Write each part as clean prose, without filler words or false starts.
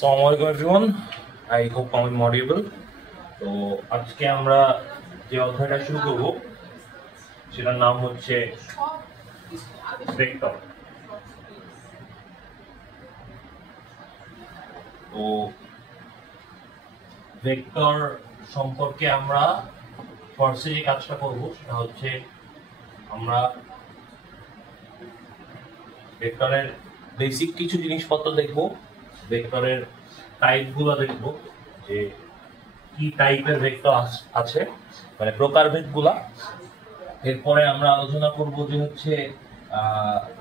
Assalamualaikum everyone. I hope I'm audible. তো আজকে আমরা যে অধ্যায়টা শুরু করব সেটার নাম হচ্ছে ভেক্টর। তো ভেক্টর সম্পর্কে আমরা ফার্স্টে যে কাজটা করব সেটা হচ্ছে আমরা ভেক্টরের বেসিক কিছু জিনিসপত্র দেখব, ভেক্টরের টাইপগুলো দেখব যে কি টাইপের ভেক্টর আছে, মানে প্রকারভেদগুলা। এরপরে আমরা আলোচনা করব যে হচ্ছে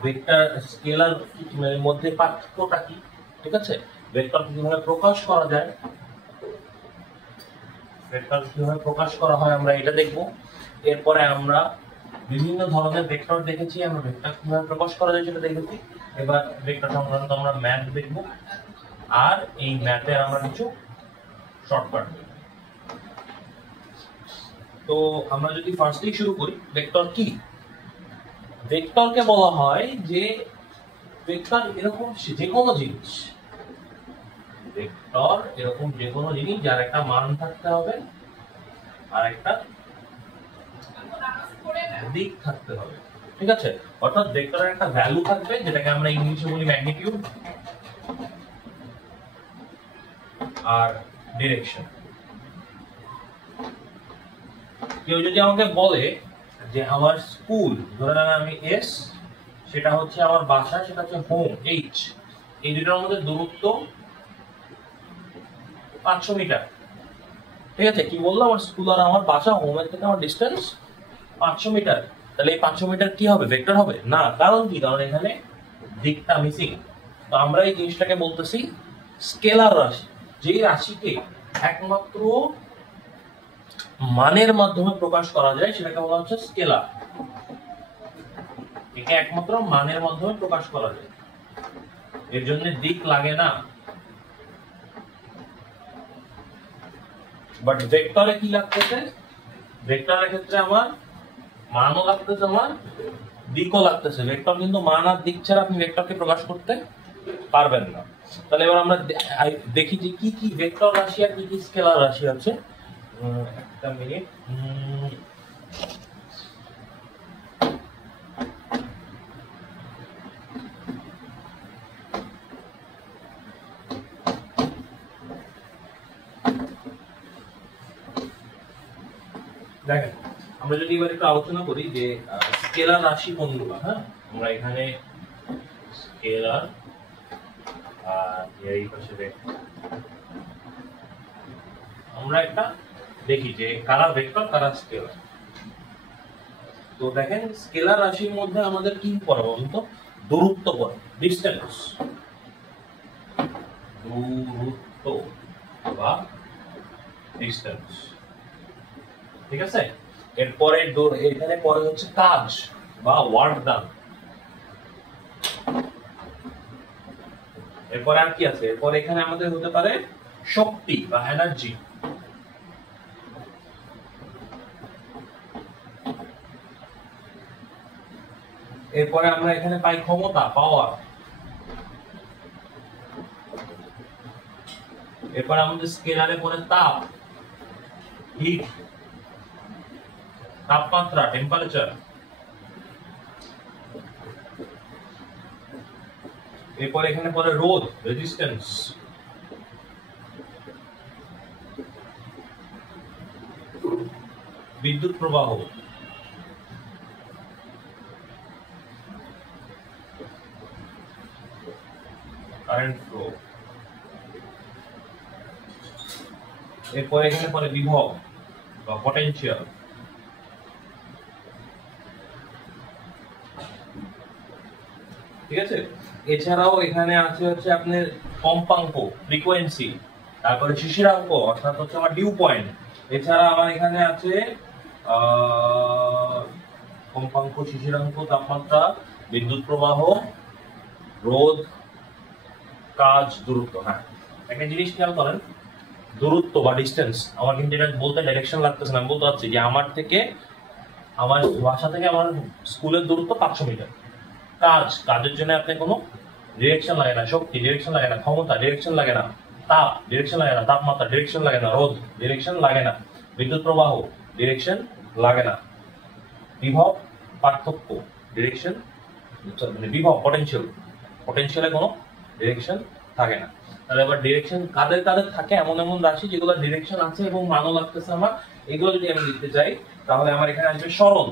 ভেক্টর স্কেলার মধ্যে পার্থক্যটা কি, ঠিক আছে, ভেক্টর কিভাবে প্রকাশ করা যায়, ভেক্টর কিভাবে প্রকাশ করা হয় আমরা এটা দেখব। এরপরে আমরা বিভিন্ন ধরনের ভেক্টর দেখেছি, আমরা ভেক্টর কিভাবে প্রকাশ করা যায় সেটা দেখেছি। এবার ভেক্টর সংক্রান্ত আমরা ম্যাথ দেখব, আর এই ম্যাথের আমরা কিছু শর্টকাট দেখব। তো আমরা যদি ফার্স্টলি শুরু করি, ভেক্টর কি? ভেক্টরকে বলা হয় যে ভেক্টর এরকম যে কোনো জিনিস, ভেক্টর এরকম যে কোনো জিনিস যার একটা মান থাকতে হবে আর একটা দিক থাকতে হবে, ঠিক আছে। অর্থাৎ ভেক্টরের একটা ভ্যালু থাকবে যেটাকে আমরা ইংলিশে বলি ম্যাগনিটিউড, আর ডিরেকশন। কেউ যদি আমাকে বলে যে আমার স্কুল, ধরে নেন আমি এস, সেটা হচ্ছে আমার বাসা, সেটা হচ্ছে হোম এইচ, এই দুটোর মধ্যে দূরত্ব 500 মিটার, ঠিক আছে। কি বললো? আমার স্কুল আর আমার বাসা, হোমের থেকে আমার ডিস্টেন্স 500 মিটার। তাহলে এই 500 মিটার কি হবে? ভেক্টর হবে না। কারণ কি? কারণ এখানে দিকটা মিসিং। তো আমরা এই জিনিসটাকে বলতেছি স্কেলার রাশি। যে রাশিকে একমাত্র মানের মাধ্যমে প্রকাশ করা যায় সেটাকে বলা হচ্ছে স্কেলার। একে একমাত্র মানের মাধ্যমে প্রকাশ করা যায়, এর জন্য দিক লাগে না। বাট ভেক্টরে কি লাগতেছে? ভেক্টরের ক্ষেত্রে আমার মানও লাগতেছে, আমার দিকও লাগতেছে। ভেক্টর কিন্তু মান আর দিক ছাড়া আপনি ভেক্টরকে প্রকাশ করতে পারবেন না। তাহলে এবার আমরা দেখি যে কি কি ভেক্টর রাশি আর কি কি স্কেলার রাশি আছে। একটা মিনিট। দেখেন, আমরা যদি এবার একটু আলোচনা করি যে স্কেলার রাশি কোনগুলো। হ্যাঁ, আমরা এখানে স্কেলার আর এই পাশে আমরা একটা দেখি যে কারা ভেক্টর কারা স্কেলার। তো দেখেন, স্কেলার রাশির মধ্যে আমাদের কি পড়ে বলুন তো? দূরত্ব পড়ে, ডিসটেন্স, দূরত্ব বা ডিসটেন্স, ঠিক আছে। এরপরে এখানে পরে হচ্ছে কাজ বা ওয়ার্ক ডান। এরপরে আর কি আছে? এরপরে এখানে আমাদের হতে পারে শক্তি বা এনার্জি। এরপরে আমরা এখানে পাই ক্ষমতা, পাওয়ার। এরপরে আমাদের স্কেলারে পড়ে তাপ, হিট, তাপমাত্রা, টেম্পারেচার। এরপরে এখানে পড়ে রোধ, রেজিস্ট্যান্স। বিদ্যুৎ প্রবাহ, কারেন্ট ফ্লো। এরপরে এখানে পড়ে বিভব বা পটেনশিয়াল। ঠিক আছে। এছাড়াও এখানে আছে হচ্ছে আপনার কম্পাঙ্ক, ফ্রিকোয়েন্সি, তারপরে শিশিরাঙ্ক অর্থাৎ হচ্ছে আমার ডিউ পয়েন্ট। এছাড়া আমার এখানে আছে কম্পাঙ্ক, শিশিরাঙ্ক, তাপমাত্রা, বিদ্যুৎ প্রবাহ, রোধ, কাজ, দূরত্ব। হ্যাঁ, একটা জিনিস খেয়াল করেন, দূরত্ব বা ডিস্টেন্স, আমার কিন্তু এটা বলতে ডাইরেকশন লাগতেছে না। আমি বলতে চাচ্ছি যে আমার থেকে, আমার বাসা থেকে আমার স্কুলের দূরত্ব 500 মিটার। কাজের জন্য আপনি কোনো ডিরেকশন লাগে না, শক্তি ডিরেকশন লাগে না, ক্ষমতা ডিরেকশন লাগে না, তাপ ডিরেকশন লাগে না, তাপমাত্রা ডিরেকশন লাগে না, রোদ ডিরেকশন লাগে না, বিদ্যুৎ প্রবাহ ডিরেকশন লাগে না, বিভব পার্থক্য ডিরেকশন মানে বিভব পটেনশিয়ালে কোনো ডিরেকশন থাকে না। তাহলে এবার ডিরেকশন কাদের কাদের থাকে, এমন এমন রাশি যেগুলো ডিরেকশন আছে এবং মানও লাগতেছে আমার, এগুলো যদি আমি লিখতে চাই তাহলে আমার এখানে আসবে সরণ,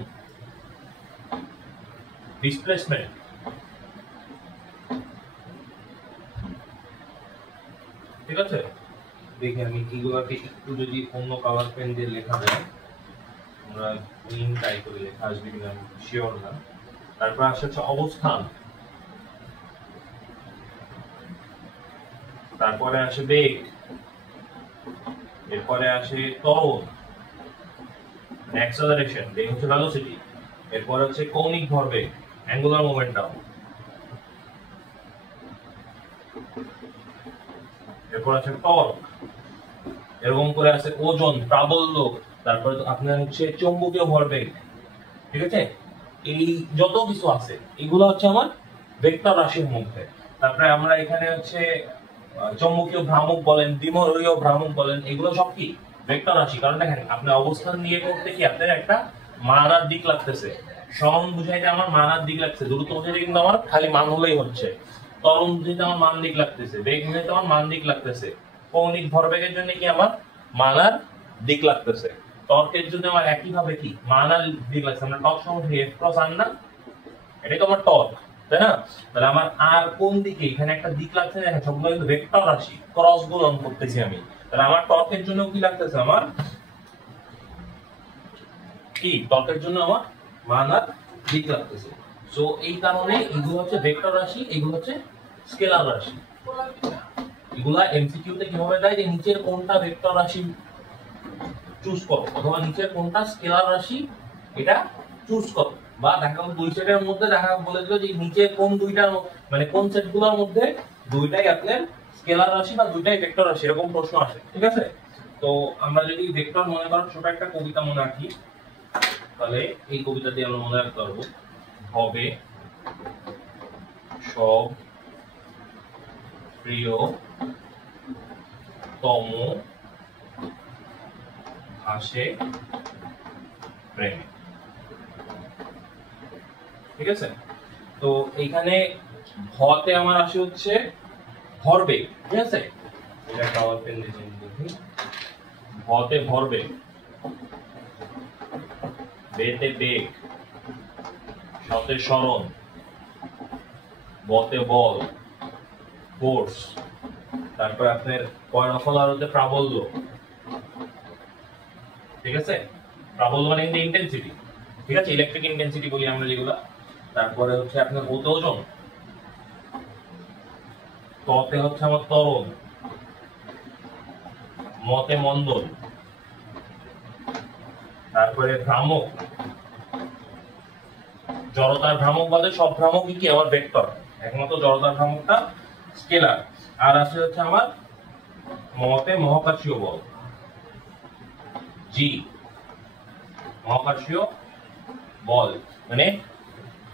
ডিসপ্লেসমেন্ট, ঠিক আছে। দেখি আমি এগুলোকে একটু যদি অন্য কালার পেন দিয়ে লেখা যায়, আমরা গ্রিন টাইপ করে লেখা আসবে কিনা আমি শিওর না। তারপর আসে হচ্ছে অবস্থান, তারপরে আসে বেগ, এরপরে আসে ত্বরণ অ্যাক্সেলারেশন, বেগ হচ্ছে ভেলোসিটি, এরপরে হচ্ছে কৌণিক ভরবেগ অ্যাঙ্গুলার মোমেন্টাম, এরপর আছে টর্ক, এরকম করে আছে ওজন প্রাবল্য, তারপরে আপনার হচ্ছে চৌম্বকীয় ভরবেগ, ঠিক আছে। এই যত কিছু আছে এগুলো হচ্ছে আমার ভেক্টর রাশির মধ্যে। তারপরে আমরা এখানে হচ্ছে চৌম্বকীয় ভ্রামক বলেন, দ্বিমূলীয় ভ্রামক বলেন, এগুলো সব কি ভেক্টর রাশি। কারণ দেখেন আপনি অবস্থান নিয়ে করতে কি আপনার একটা মান আর দিক লাগতেছে, সরণ বুঝাইতে আমার মান আর দিক লাগছে, দূরত্ব বুঝাইতে কিন্তু আমার খালি মান হলেই হচ্ছে, ত্বরণ বুঝাইতে আমার মান দিক লাগতেছে, বেগ বুঝাইতে আমার মান দিক লাগতেছে, কৌণিক ভরবেগের জন্য কি আমার মান আর দিক লাগতেছে, টর্কের জন্য আমার একই ভাবে কি মান আর দিক লাগছে। আমরা টর্ক সমান এফ ক্রস আর না, এটাই তো আমার টর্ক, তাই না। তাহলে আমার আর কোন দিকে এখানে একটা দিক লাগছে, দেখেন সবগুলো কিন্তু ভেক্টর রাশি, ক্রস গুণন করতেছি আমি। তাহলে আমার টর্কের জন্য কি লাগতেছে, আমার কি টর্কের জন্য আমার মান আর দিক লাগতেছে। সো এই কারণে এগুলো হচ্ছে ভেক্টর রাশি, এগুলো হচ্ছে স্কেলার রাশি। এগুলা এমসিকিউ তে কিভাবে দেয় যে নিচের কোনটা ভেক্টর রাশি চুজ করো, অথবা নিচের কোনটা স্কেলার রাশি এটা চুজ করো, বা দেখা গেল দুই সেটের মধ্যে দেখা বলে দিল যে নিচের কোন দুইটা মানে কোন সেটগুলোর মধ্যে দুইটাই আপনার স্কেলার রাশি বা দুইটাই ভেক্টর রাশি, এরকম প্রশ্ন আসে, ঠিক আছে। তো আমরা যদি ভেক্টর মনে করো ছোট একটা কবিতা মনে রাখি, তাহলে এই কবিতা দিয়ে আমরা মনে রাখতে পারবো, হবে সব প্রিয়তম আসে প্রেমে, ঠিক আছে। তো এইখানে ভতে আমার আসে হচ্ছে ভরবেগ, ঠিক আছে। এটা কালার পেন দিয়ে দেখি, ভতে ভরবেগ, বেতে বেগ, সতে সরণ, বতে বল ফোর্স, তারপর আপনার কর্ণফলার হচ্ছে প্রাবল্য, ঠিক আছে। প্রাবল্য মানে ইন্টেন্সিটি, ঠিক আছে, ইলেকট্রিক ইন্টেন্সিটি বলি আমরা যেগুলো। তারপরে হচ্ছে আপনার ওজন, ততে হচ্ছে আমার ত্বরণ, মতে মন্দন, তারপরে ভ্রামক, জড়তার ভ্রামক বাদে সব ভ্রামকই কি আমার ভেক্টর, একমাত্র জড়তার ভ্রামকটা স্কেলার। আর আছে হচ্ছে আমার মতে মহাকাশীয় বল, জি মহাকাশীয় বল মানে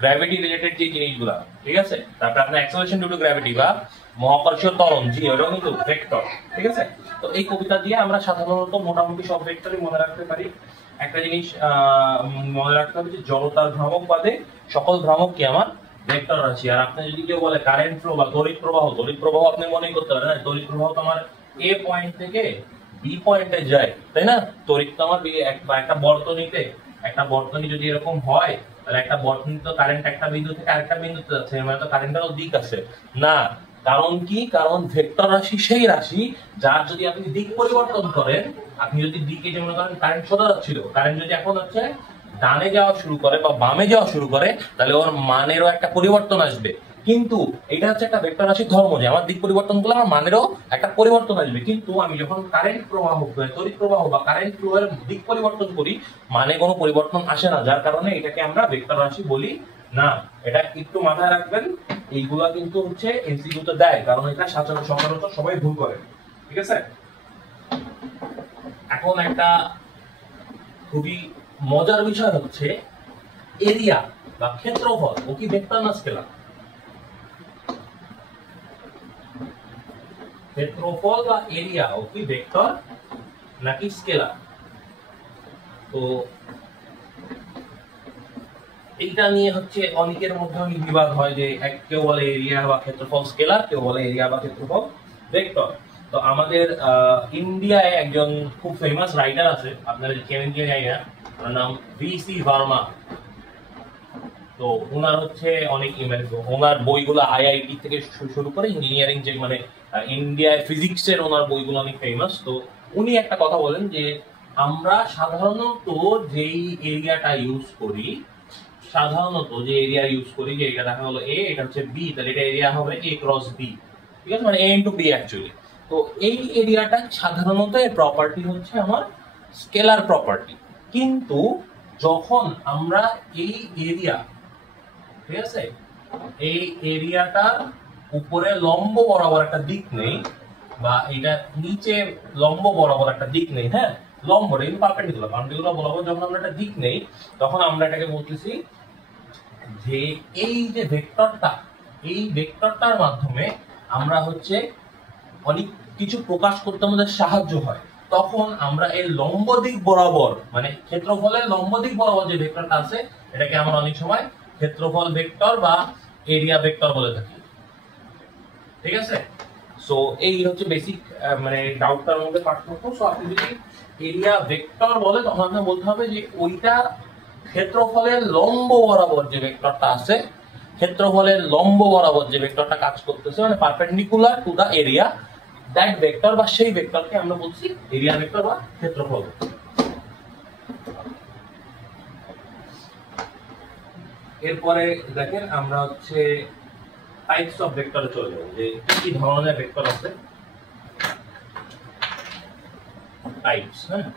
গ্র্যাভিটি রিলেটেড যে জিনিসগুলা, ঠিক আছে। তারপর আপনার অ্যাক্সেলারেশন ডিউ টু গ্র্যাভিটি বা মহাকর্ষীয় ত্বরণ, জি ওটা কিন্তু ভেক্টর, ঠিক আছে। তো এই কবিতা দিয়ে আমরা সাধারণত মোটামুটি সব ভেক্টরই মনে রাখতে পারি। একটা জিনিস মনে রাখতে হবে যে জড়তার ভ্রামক বাদে সকল ভ্রামক কি আমার ভেক্টর রাশি। আর আপনি যদি কেউ বলে কারেন্ট ফ্লো বা তড়িৎ প্রবাহ আপনি মনে করতে পারেন না, তড়িৎ প্রবাহ তো আমার এ পয়েন্ট থেকে বি পয়েন্টে যায়, তাই না। তড়িৎ তো আমার একটা বর্তনী যদি এরকম হয়, তাহলে একটা বর্তনী তো কারেন্ট একটা বিন্দু থেকে আরেকটা বিন্দুতে যাচ্ছে, মানে তো কারেন্টেরও দিক আছে না। কারণ কি, কারণ ভেক্টর রাশি সেই রাশি যার যদি আপনি দিক পরিবর্তন করেন, আপনি যদি দিকে যেমন করেন কারেন্ট সোজা যাচ্ছিল, কারেন্ট যদি এখন হচ্ছে ডানে যাওয়া শুরু করে বা বামে যাওয়া শুরু করে, তাহলে ওর মানেরও একটা পরিবর্তন আসবে। কিন্তু এটা হচ্ছে একটা ভেক্টর রাশির ধর্ম যে আমার দিক পরিবর্তন করলে আমার মানেরও একটা পরিবর্তন আসবে। কিন্তু আমি যখন কারেন্ট প্রবাহ তড়িৎ প্রবাহ বা কারেন্ট ফ্লো এর দিক পরিবর্তন করি, মানে কোনো পরিবর্তন আসে না, যার কারণে এটাকে আমরা ভেক্টর রাশি বলি না। এটা একটু মাথায় রাখবেন, এইগুলা কিন্তু হচ্ছে এমসিকিউ তে দেয়, কারণ এটা সচরাচর সবাই ভুল করে, ঠিক আছে। এখন একটা খুবই মজার বিষয় হচ্ছে এরিয়া বা ক্ষেত্রফল, ও কি ভেক্টর না স্কেলার? ক্ষেত্রফল বা এরিয়া ও কি ভেক্টর নাকি স্কেলার? তো এইটা নিয়ে হচ্ছে অনেকের মধ্যে অনেক বিবাদ হয় যে কেউ বলে এরিয়া বা ক্ষেত্রফল স্কেলার, কেউ বলে এরিয়া বা ক্ষেত্রফল ভেক্টর। তো আমাদের ইন্ডিয়ায় একজন খুব ফেমাস রাইটার আছে, আপনারা চেনেন কি জানি না, ওনার নাম ভিসি ভার্মা। তো ওনার হচ্ছে অনেক ওনার বইগুলো আইআইটি থেকে শুরু করে ইঞ্জিনিয়ারিং, যে মানে ইন্ডিয়ায় ফিজিক্সের ওনার বইগুলো অনেক ফেমাস। তো উনি একটা কথা বলেন যে আমরা সাধারণত যেই এরিয়াটা ইউজ করি, যে এরিয়া ইউজ করি, যে এটা দেখা হলো এ, এটা হচ্ছে বি, তাহলে এটা এরিয়া হবে এ ক্রস বি, ঠিক আছে, মানে এ ইনটু বি অ্যাকচুয়ালি। তো এই এরিয়াটা সাধারণত এর প্রপার্টি হচ্ছে আমার স্কেলার প্রপার্টি। কিন্তু যখন আমরা এই এরিয়া, ঠিক আছে, এই এরিয়াটার উপরে লম্ব বরাবর একটা দিক নেই, বা এটা নিচে লম্ব বরাবর একটা দিক নেই, হ্যাঁ, লম্ব কিন্তু পারপেন্ডিকুলার বরাবর যখন আমরা একটা দিক নেই, তখন আমরা এটাকে বলতেছি যে এই যে ভেক্টরটা, এই ভেক্টরটার মাধ্যমে আমরা হচ্ছে অনেক কিছু প্রকাশ করতে আমাদের সাহায্য হয়। তখন আমরা এর লম্ব দিক বরাবর, মানে ক্ষেত্রফলের লম্ব দিক বরাবর যে ভেক্টরটা আছে, এটাকে আমরা অনেক সময় ক্ষেত্রফল ভেক্টর বা এরিয়া ভেক্টর বলে থাকি, ঠিক আছে। সো এই হচ্ছে বেসিক মানে ডাউটটার মধ্যে পার্থক্য। সো আপনি যদি এরিয়া ভেক্টর বলে, তখন আপনাকে বলতে হবে যে ওইটা ক্ষেত্রফলের লম্ব বরাবর যে ভেক্টরটা আছে, ক্ষেত্রফলের লম্ব বরাবর যে ভেক্টরটা কাজ করতেছে, মানে perpendicular to the area, that vector বা সেই ভেক্টরকে আমরা বলছি এরিয়া ভেক্টর বা ক্ষেত্রফল। এরপরে দেখেন আমরা হচ্ছে টাইপস অফ ভেক্টরে চলে যাব, যে কি কি ধরনের ভেক্টর আছে, টাইপস। হ্যাঁ,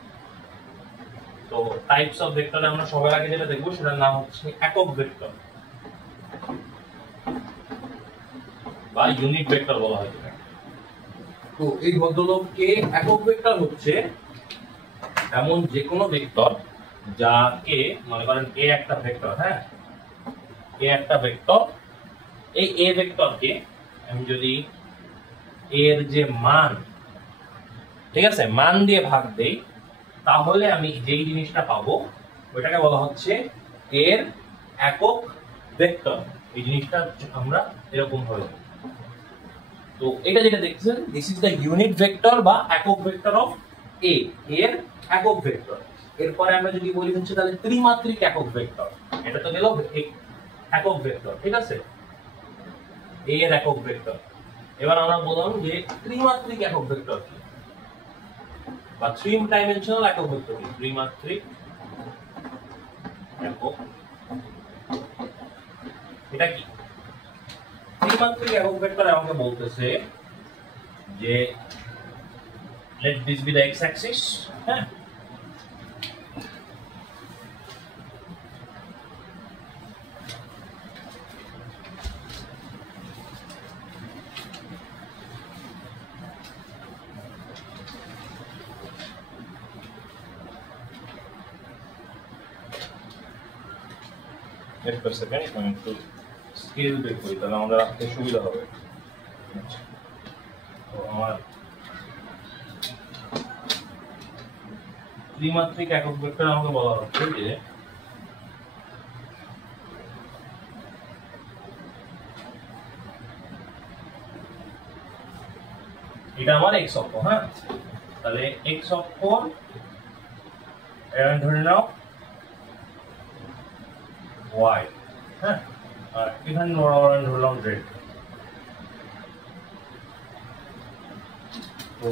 তো টাইপস অফ ভেক্টরে আমরা সবার আগে যেটা দেখবো সেটার নাম হচ্ছে একক ভেক্টর বা ইউনিট ভেক্টর বলা হয়। তো এই ভদ্রলোককে একক ভেক্টর হচ্ছে এমন যে কোনো ভেক্টর যাকে মনে করেন এ একটা ভেক্টর, হ্যাঁ, এ একটা ভেক্টর, এই এ ভেক্টরকে আমি যদি এর যে মান, ঠিক আছে, মান দিয়ে ভাগ দেই, তাহলে আমি যেই জিনিসটা পাবো ওইটাকে বলা হচ্ছে এর একক ভেক্টর। এই জিনিসটা আমরা এরকম ভাবে, তো এটা যেটা দেখছেন, this is the unit vector বা একক ভেক্টর অফ এ, এর একক ভেক্টর। এরপরে আমরা যদি বলি হচ্ছে তাহলে ত্রিমাত্রিক একক ভেক্টর, এটা তো গেল একক ভেক্টর, ঠিক আছে, এর একক ভেক্টর। এবার আমরা বললাম যে ত্রিমাত্রিক একক ভেক্টর কি, বা থ্রি ডাইমেনশনাল একক ভেক্টর কি। ত্রিমাত্রিক একক, এটা কি? ত্রিমাত্রিক একক ভেক্টর আমাকে বলতেছে যে let this be the x axis, হ্যাঁ, এক সেকেন্ড আমি একটু স্কেল বের করি, তাহলে আমাদের রাখতে সুবিধা হবে। তো আমার ত্রিমাত্রিক একক ভেক্টর আমাকে বলা হচ্ছে যে এটা আমার এক্স অক্ষ, হ্যাঁ, তাহলে এক্স অক্ষ ধরে নাও ওয়াই, হ্যাঁ, আর এখানে ধরলাম জেড। তো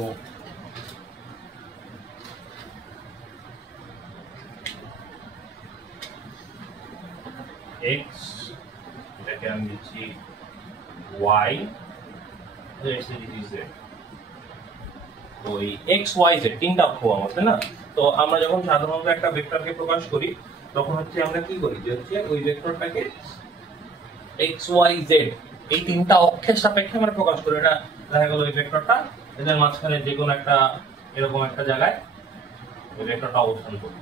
এক্স, এটাকে আমি দিচ্ছি ওয়াই, জেড। তো এই এক্স ওয়াই জেড তিনটা অক্ষ আমার, তাই না? তো আমরা যখন সাধারণত একটা ভেক্টরকে প্রকাশ করি, তখন হচ্ছে আমরা কি করি, যে হচ্ছে ওই ভেক্টরটাকে এক্স ওয়াই জেড এই তিনটা অক্ষের সাপেক্ষে আমরা প্রকাশ করি। এটা দেখা গেল এই ভেক্টরটা এদের মাঝখানে যে কোনো একটা এরকম একটা জায়গায় ওই ভেক্টরটা অবস্থান করবে,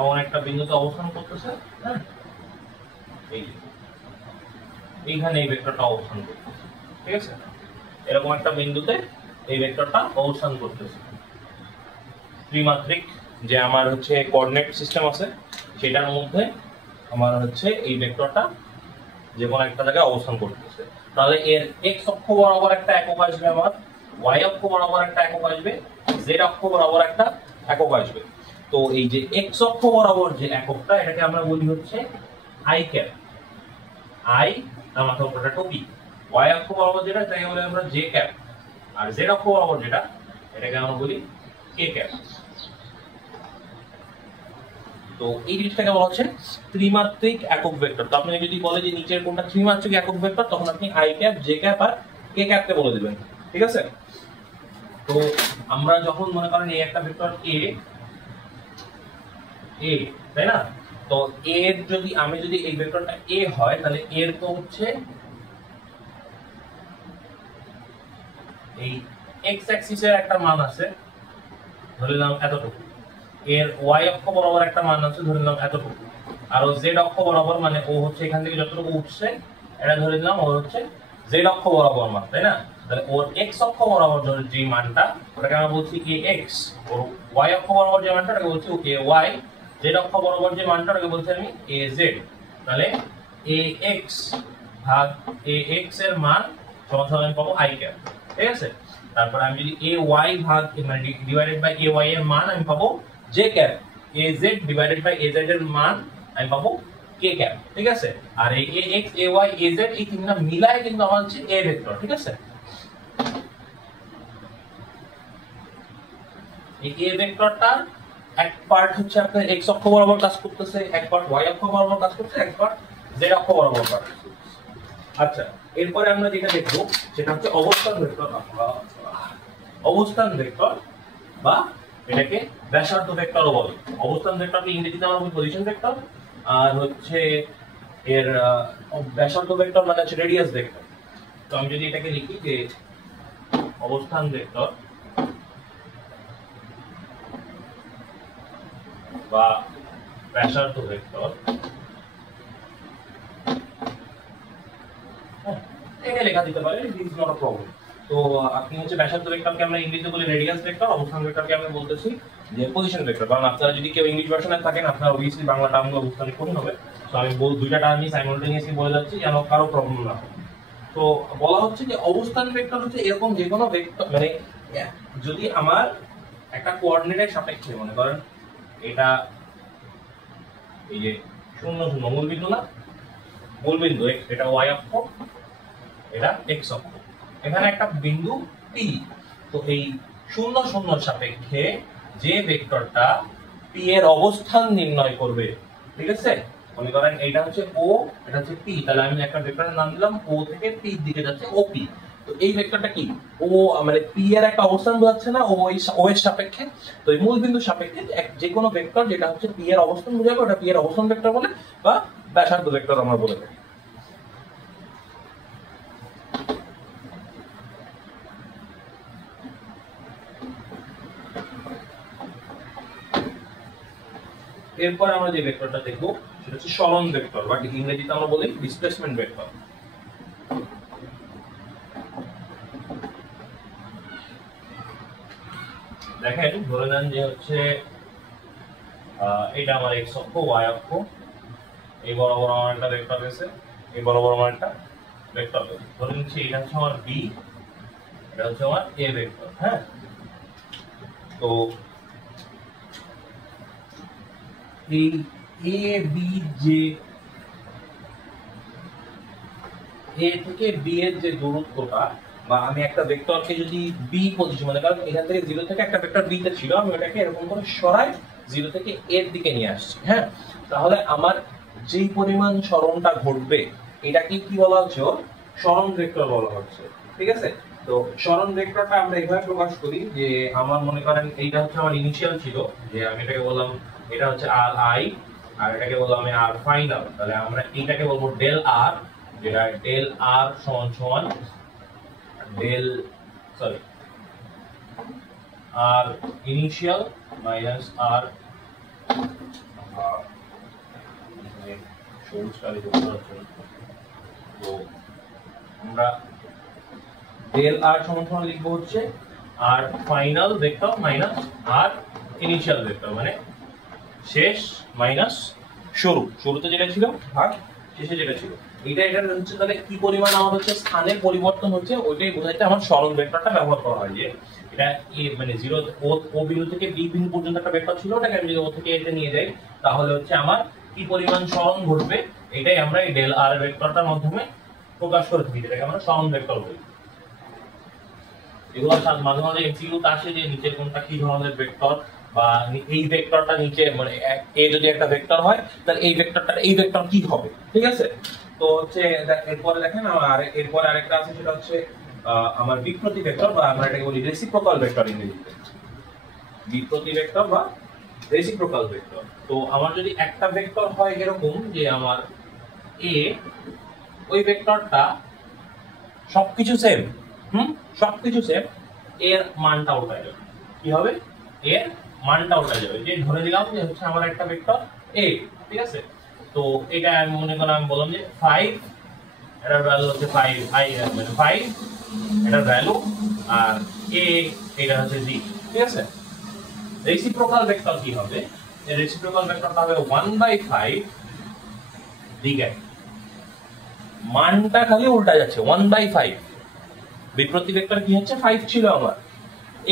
এমন একটা বিন্দুতে অবস্থান করতেছে, হ্যাঁ, এই এইখানে এই ভেক্টরটা অবস্থান করতেছে, ঠিক আছে? এরকম একটা বিন্দুতে এই ভেক্টরটা অবস্থান করতেছে। ত্রিমাত্রিক যে আমার হচ্ছে কোঅর্ডিনেট সিস্টেম আছে সেটার মধ্যে আমার হচ্ছে এই ভেক্টরটা যে কোনো একটা জায়গায় অবস্থান করতেছে। তাহলে এর x অক্ষ বরাবর একটা একক আসবে, আমার y অক্ষ বরাবর একটা একক আসবে, z অক্ষ বরাবর একটা একক আসবে। তো এই যে x অক্ষ বরাবর যে এককটা এটাকে আমরা বলি হচ্ছে i ক্যাপ, i তার মাথার উপরে টুপি। y অক্ষ বরাবর যেটা এটাকে বলি আমরা j ক্যাপ, আর z অক্ষ বরাবর যেটা এটাকে আমরা বলি k ক্যাপ। তো এই জিনিসটাকে বলা হচ্ছে ত্রিমাত্রিক একক ভেক্টর। তো আপনি যদি বলে যে নিচের কোনটা ত্রিমাত্রিক একক ভেক্টর, তখন আপনি i ক্যাপ, j ক্যাপ আর k ক্যাপকে বলে দিবেন, ঠিক আছে? তো আমরা যখন মনে করেন এই একটা ভেক্টর a, তাই না? তো এর যদি আমি যদি এই ভেক্টরটা a হয়, তাহলে এর তো হচ্ছে এই x অ্যাক্সিসের একটা মান আছে, ধরে নিলাম এতটুকু। এর y অক্ষ বরাবর একটা মান আছে, ধরে নিলাম এতটুকু। আর ও z অক্ষ বরাবর মানে ও হচ্ছে এখান থেকে যতটুকু উঠছে এটা ধরে নিলাম ও হচ্ছে z অক্ষ বরাবর মান, তাই না? তাহলে ওর x অক্ষ বরাবর যে মানটা ওটাকে আমরা বলছি ax, ওর y অক্ষ বরাবর যে মানটা ওটাকে বলছি ay, z অক্ষ বরাবর যে মানটা ওটাকে বলছি আমি az। তাহলে ax ভাগ ax এর মান সমান সমান পাবো i ক্যাপ, ঠিক আছে? তারপর আমি যদি ay ভাগ মানে ডিভাইডেড বাই ay এর মান আমি পাবো j cap, az divided by az এর মান আমি পাবো k ক্যাপ, ঠিক আছে? আর এই ax ay az এই তিনটা মিলায় কিন্তু আমার হচ্ছে a ভেক্টর, ঠিক আছে? এই a ভেক্টরটা এক পার্ট হচ্ছে আপনার x অক্ষ বরাবর কাজ করতেছে, এক পার্ট y অক্ষ বরাবর কাজ করতেছে, এক পার্ট z অক্ষ বরাবর কাজ করতেছে। আচ্ছা, এরপরে আমরা যেটা দেখবো সেটা হচ্ছে অবস্থান ভেক্টর। অবস্থান ভেক্টর বা এটাকে ব্যাসার্ধ ভেক্টরও বলে। অবস্থান ভেক্টরকে ইংরেজিতে আমরা বলি পজিশন ভেক্টর, আর হচ্ছে এর ব্যাসার্ধ ভেক্টর মানে হচ্ছে রেডিয়াস ভেক্টর। তো আমি যদি এটাকে লিখি যে অবস্থান ভেক্টর বা ব্যাসার্ধ ভেক্টর, এটা লেখা দিতে পারে, it is not a problem. তো আপনি হচ্ছে ব্যাসার্ধ ভেক্টরকে আমরা ইংরেজিতে বলি রেডিয়াস ভেক্টর, অবস্থান ভেক্টরকে আমরা বলতেছি যে পজিশন ভেক্টর। কারণ আপনারা যদি কেউ ইংলিশ ভার্সনে থাকেন আপনারা অবভিয়াসলি বাংলা টার্মগুলো বুঝতে কঠিন হবে। তো আমি দুইটা টার্মই সাইমultaneously বলে যাচ্ছি যেন কারো প্রবলেম না হয়। তো বলা হচ্ছে যে অবস্থান ভেক্টর হচ্ছে এরকম যে কোনো ভেক্টর, মানে যদি আমার একটা কোঅর্ডিনেটের সাপেক্ষে মনে করেন এটা এই যে 0 0 মূল বিন্দু না, মূল বিন্দু এটা y অক্ষ, এটা x অক্ষ, এখানে একটা বিন্দু P। তো এই 0 0 সাপেক্ষে যে ভেক্টরটা P এর অবস্থান নির্ণয় করবে, ঠিক আছে? মনে করেন এটা হচ্ছে O, এটা হচ্ছে P, তাহলে আমি একটা ভেক্টরের নাম দিলাম O থেকে P এর দিকে যাচ্ছে OP। তো এই ভেক্টরটা কি ও মানে P এর একটা অবস্থান বোঝাচ্ছে না, ও এর সাপেক্ষে। তো এই মূল বিন্দুর সাপেক্ষে যে কোনো ভেক্টর যেটা হচ্ছে P এর অবস্থান বোঝাবে ওটা P এর অবস্থান ভেক্টর বলে বা ব্যাসার্ধ ভেক্টর আমরা বলে থাকি। এরপর আমরা যে ভেক্টরটা দেখবো সেটা হচ্ছে সরণ ভেক্টর বা ইংরেজিতে আমরা বলি ডিসপ্লেসমেন্ট ভেক্টর। দেখেন ধরে নেন যে হচ্ছে এটা আমার x অক্ষ, y অক্ষ, এই বরাবর আমার একটা ভেক্টর আছে, এই বরাবর আমার একটা ভেক্টর আছে। ধরে নিচ্ছি এটা হচ্ছে আমার b, এটা হচ্ছে আমার a ভেক্টর। হ্যাঁ, তো এই a b যে a থেকে b এর যে দূরত্বটা, বা আমি একটা ভেক্টরকে যদি b পজিশন মানে কারণ এখান থেকে 0 থেকে একটা ভেক্টর b তে ছিল, আমি ওটাকে এরকম করে সরাই 0 থেকে a এর দিকে নিয়ে আসছি। হ্যাঁ, তাহলে আমার যেই পরিমাণ সরণটা ঘটবে এটাকে কি বলা হচ্ছে, সরণ ভেক্টর বলা হচ্ছে, ঠিক আছে? তো সরণ ভেক্টরটা আমরা এইভাবে প্রকাশ করি যে আমার মনে করেন এইটা হচ্ছে আমার ইনিশিয়াল ছিল, যে আমি এটাকে বললাম এটা হচ্ছে আর আই, আর এটাকে বললাম আমি আর ফাইনাল। তাহলে আমরা এইটাকে বলবো ডেল আর, যেটা ডেল আর সমান সমান ডেল আর ইনিশিয়াল মাইনাস আর সবুজ কালি করতে পারছেন। তো আমরা del r সমান সমান লিখবো হচ্ছে r final vector minus r initial vector, মানে শেষ মাইনাস শুরুতে যেটা ছিল ভাগ শেষে যেটা ছিল। এটা হচ্ছে তাহলে কি পরিমাণ আমার হচ্ছে স্থানের পরিবর্তন হচ্ছে, ওইটাই বোঝাইতে আমার সরল ভেক্টরটা ব্যবহার করা হয়। যে এটা মানে 0 ও বিন্দু থেকে বি বিন্দু পর্যন্ত একটা ভেক্টর ছিল, ওটাকে আমি যদি ও থেকে এতে নিয়ে যাই তাহলে হচ্ছে আমার কি পরিমাণ সরণ ঘটবে, এটাই আমরা এই ডেল আর ভেক্টরটার মাধ্যমে প্রকাশ করে থাকি, যেটাকে আমরা সরণ ভেক্টর বলি। এগুলো মাঝে মাঝে এমসিকিউতে আসে যে নিচের কোনটা কি ধরনের ভেক্টর, বা এই ভেক্টরটা নিচে মানে এ যদি একটা ভেক্টর হয় তাহলে এই ভেক্টর কি হবে, ঠিক আছে। তো হচ্ছে এরপরে দেখেন এরপরে আরেকটা আছে, সেটা হচ্ছে আমার বিপ্রতি ভেক্টর, বা আমরা এটাকে বলি রেসিপ্রোকাল ভেক্টর ইংরেজিতে, বিপ্রতি ভেক্টর বা রেসিপ্রোকাল ভেক্টর। তো আমার যদি একটা ভেক্টর হয় এরকম যে আমার এ, ওই ভেক্টরটা সবকিছু সেম, সবকিছু সেম, এর মানটা উল্টা যাবে। কি হবে? এর মানটা উল্টা যাবে। যে ধরে নিলাম যে হচ্ছে আমার একটা ভেক্টর এ, ঠিক আছে। তো এটা আমি মনে করি আমি বললাম যে 5, এটার ভ্যালু হচ্ছে 5, মানে 5 এটার ভ্যালু, আর এ এটা হচ্ছে d, ঠিক আছে। রেসিপ্রোকাল ভেক্টর কি হবে? এই রেসিপ্রোকাল ভেক্টরটা হবে 1/5 দিকে, মানটা খালি উল্টা যাচ্ছে 1/5। বিপ্রতি ভেক্টর কি হচ্ছে 5 ছিল আমার,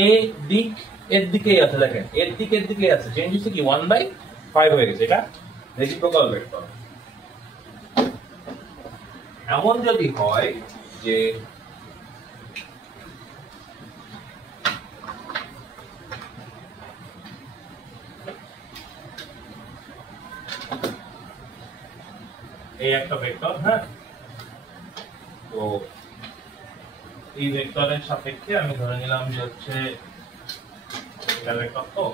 এ দিক এর দিকেই আছে, দেখেন এর দিকে আছে, চেঞ্জ হচ্ছে কি 1/5 হয়ে গেছে। এটা রেসিপ্রোকাল ভেক্টর। এমন যদি হয় যে এই একটা ভেক্টর, হ্যাঁ, তো এই ভেক্টরের সাপেক্ষে আমি ধরে নিলাম যে হচ্ছে এটা ভেক্টর, তো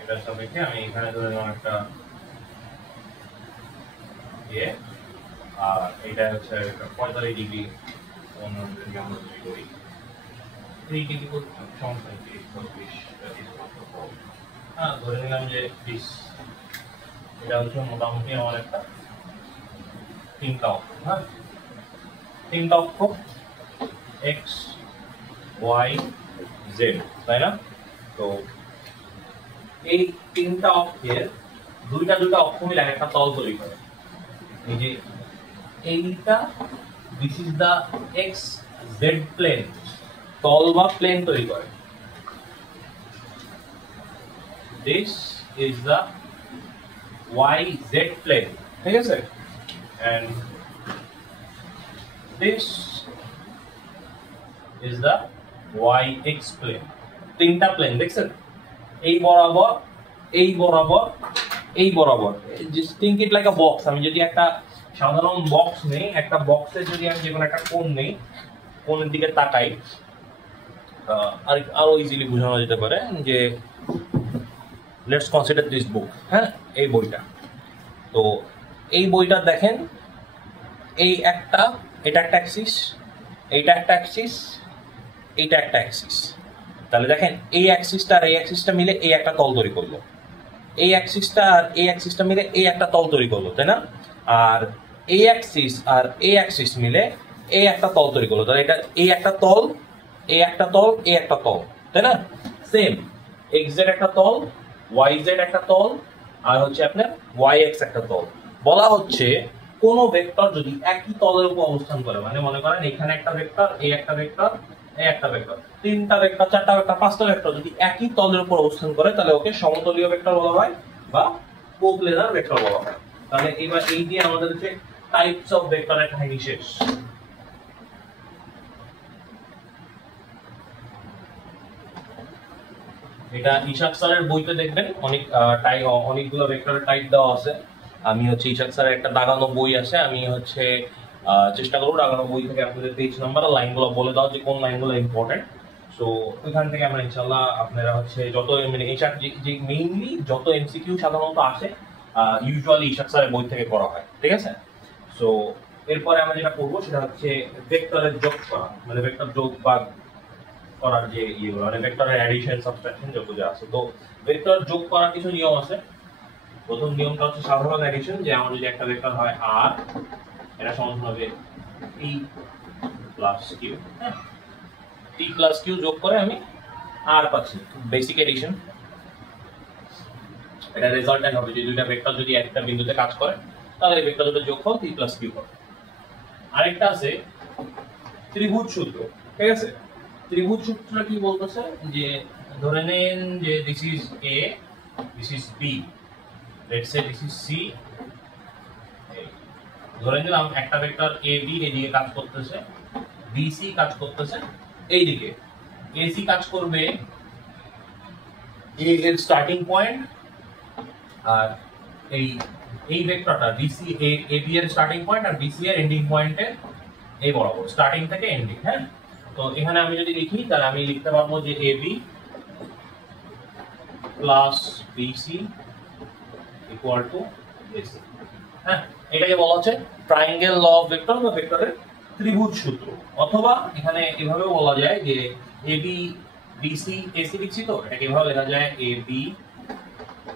এটার সাপেক্ষে আমি এখানে ধরে নিলাম একটা ইয়ে, আর এটা হচ্ছে 45 ডিগ্রি কোণ আমরা তৈরি করি, 3 ডিগ্রি সমস্যা নেই, 30 হ্যাঁ, ধরে নিলাম যে 20। এটা হচ্ছে মোটামুটি আমার একটা তিনটা অক্ষ, হ্যাঁ, তিনটা অক্ষ এক্স ওয়াই জেড, তাই না? তো এই তিনটা অক্ষের দুইটা অক্ষ মিলে একটা তল তৈরি করে। এই যে এইটা, this is the x z plane, তল বা প্লেন তৈরি করে। This is the y z plane, ঠিক আছে, and this is the yx plane। তিনটা প্লেন দেখছেন, এই বরাবর, এই বরাবর, এই বরাবর, just think it like a box। আমি যদি একটা সাধারণ বক্স নেই, একটা বক্সে যদি আমি যে কোনো একটা কোণ নেই, কোণের দিকে তাকাই, আরো ইজিলি বোঝানো যেতে পারে যে লেটস কনসিডার দিস বুক, হ্যাঁ, এই বইটা। তো এই বইটা দেখেন, এই একটা, এটা একটা অ্যাক্সিস, এইটা একটা অ্যাক্সিস, এইটা একটা অ্যাক্সিস। তাহলে দেখেন এই অ্যাক্সিসটা আর এই অ্যাক্সিসটা মিলে এই একটা তল তৈরি করলো, এই অ্যাক্সিসটা আর এই অ্যাক্সিসটা মিলে এই একটা তল তৈরি করলো, তাই না? আর এই অ্যাক্সিস আর এই অ্যাক্সিস মিলে এই একটা তল তৈরি করলো। তাহলে এটা এই একটা তল, এই একটা তল, এই একটা তল, তাই না? সেম এক্স জেড একটা তল, ওয়াই জেড একটা তল, আর হচ্ছে আপনার ওয়াই এক্স একটা তল। বলা হচ্ছে কোন ভেক্টর যদি একই তলের উপর অবস্থান করে, মানে মনে করেন এখানে একটা ভেক্টর, এই একটা ভেক্টর, এই একটা ভেক্টর, তিনটা ভেক্টর, চারটা ভেক্টর, পাঁচটা ভেক্টর যদি একই তলের উপর অবস্থান করে তাহলে ওকে সমতলীয় ভেক্টর বলা হয় বা কোপ্লেনার ভেক্টর বলা হয়। তাহলে এবার এই দিয়ে আমাদের যে টাইপস অফ ভেক্টরের কাহিনী শেষ। এটা ইশাক স্যারের বইতে দেখবেন অনেকগুলো ভেক্টরের টাইপ দেওয়া আছে। আমি হচ্ছে ইশাক স্যারের একটা দাগানো বই আছে, আমি হচ্ছে চেষ্টা করবো দাগানো বই থেকে আপনাদের পেজ নাম্বার আর লাইনগুলো বলে দাও যে কোন লাইনগুলো ইম্পর্টেন্ট। সো ওইখান থেকে আমরা ইনশাল্লাহ আপনারা হচ্ছে যত মানে ইশাক যে মেইনলি যত এমসিকিউ সাধারণত আসে ইউজুয়ালি ইশাক স্যারের বই থেকে করা হয়, ঠিক আছে। সো এরপরে আমরা যেটা করবো সেটা হচ্ছে ভেক্টরের যোগ করা, মানে ভেক্টর যোগ বা করার যে ইয়েগুলো, মানে ভেক্টরের অ্যাডিশন সাবট্রাকশন যত যা আছে। তো ভেক্টর যোগ করার কিছু নিয়ম আছে। প্রথম নিয়মটা হচ্ছে সাধারণ অ্যাডিশন, যে আমার যদি একটা ভেক্টর হয় আর, এটা সমান হবে পি প্লাস কিউ। হ্যাঁ, পি প্লাস কিউ যোগ করে আমি আর পাচ্ছি, বেসিক এডিশন। এটা রেজাল্টেন্ট হবে যে দুইটা ভেক্টর যদি একটা বিন্দুতে কাজ করে তাহলে এই ভেক্টর দুটো যোগফল পি প্লাস কিউ হবে। আরেকটা আছে ত্রিভুজ সূত্র, ঠিক আছে? ত্রিভুজ সূত্র কি বলতেছে, যে ধরে নেন যে this is A, this is B, let's say this is C. ধরে নিলাম একটা ভেক্টর এ বি এদিকে কাজ করতেছে, বি সি কাজ করতেছে এইদিকে। এ সি কাজ করবে এ এর স্টার্টিং পয়েন্ট, আর এই ভেক্টরটা বিসি এ বি এর স্টার্টিং পয়েন্ট আর বিসি এর এন্ডিং পয়েন্টে এই বরাবর, স্টার্টিং থেকে এন্ডিং। হ্যাঁ, তো এখানে আমি যদি লিখি তাহলে আমি লিখতে পারবো যে A B plus BC equal to AC. হ্যাঁ, এটাকে বলা হচ্ছে ট্রায়াঙ্গেল ল অফ ভেক্টর বা ভেক্টরের ত্রিভুজ সূত্র। অথবা এখানে এভাবেও বলা যায় যে এ বি বিসি এসি লিখছি, তো এটাকে এভাবে লেখা যায় A B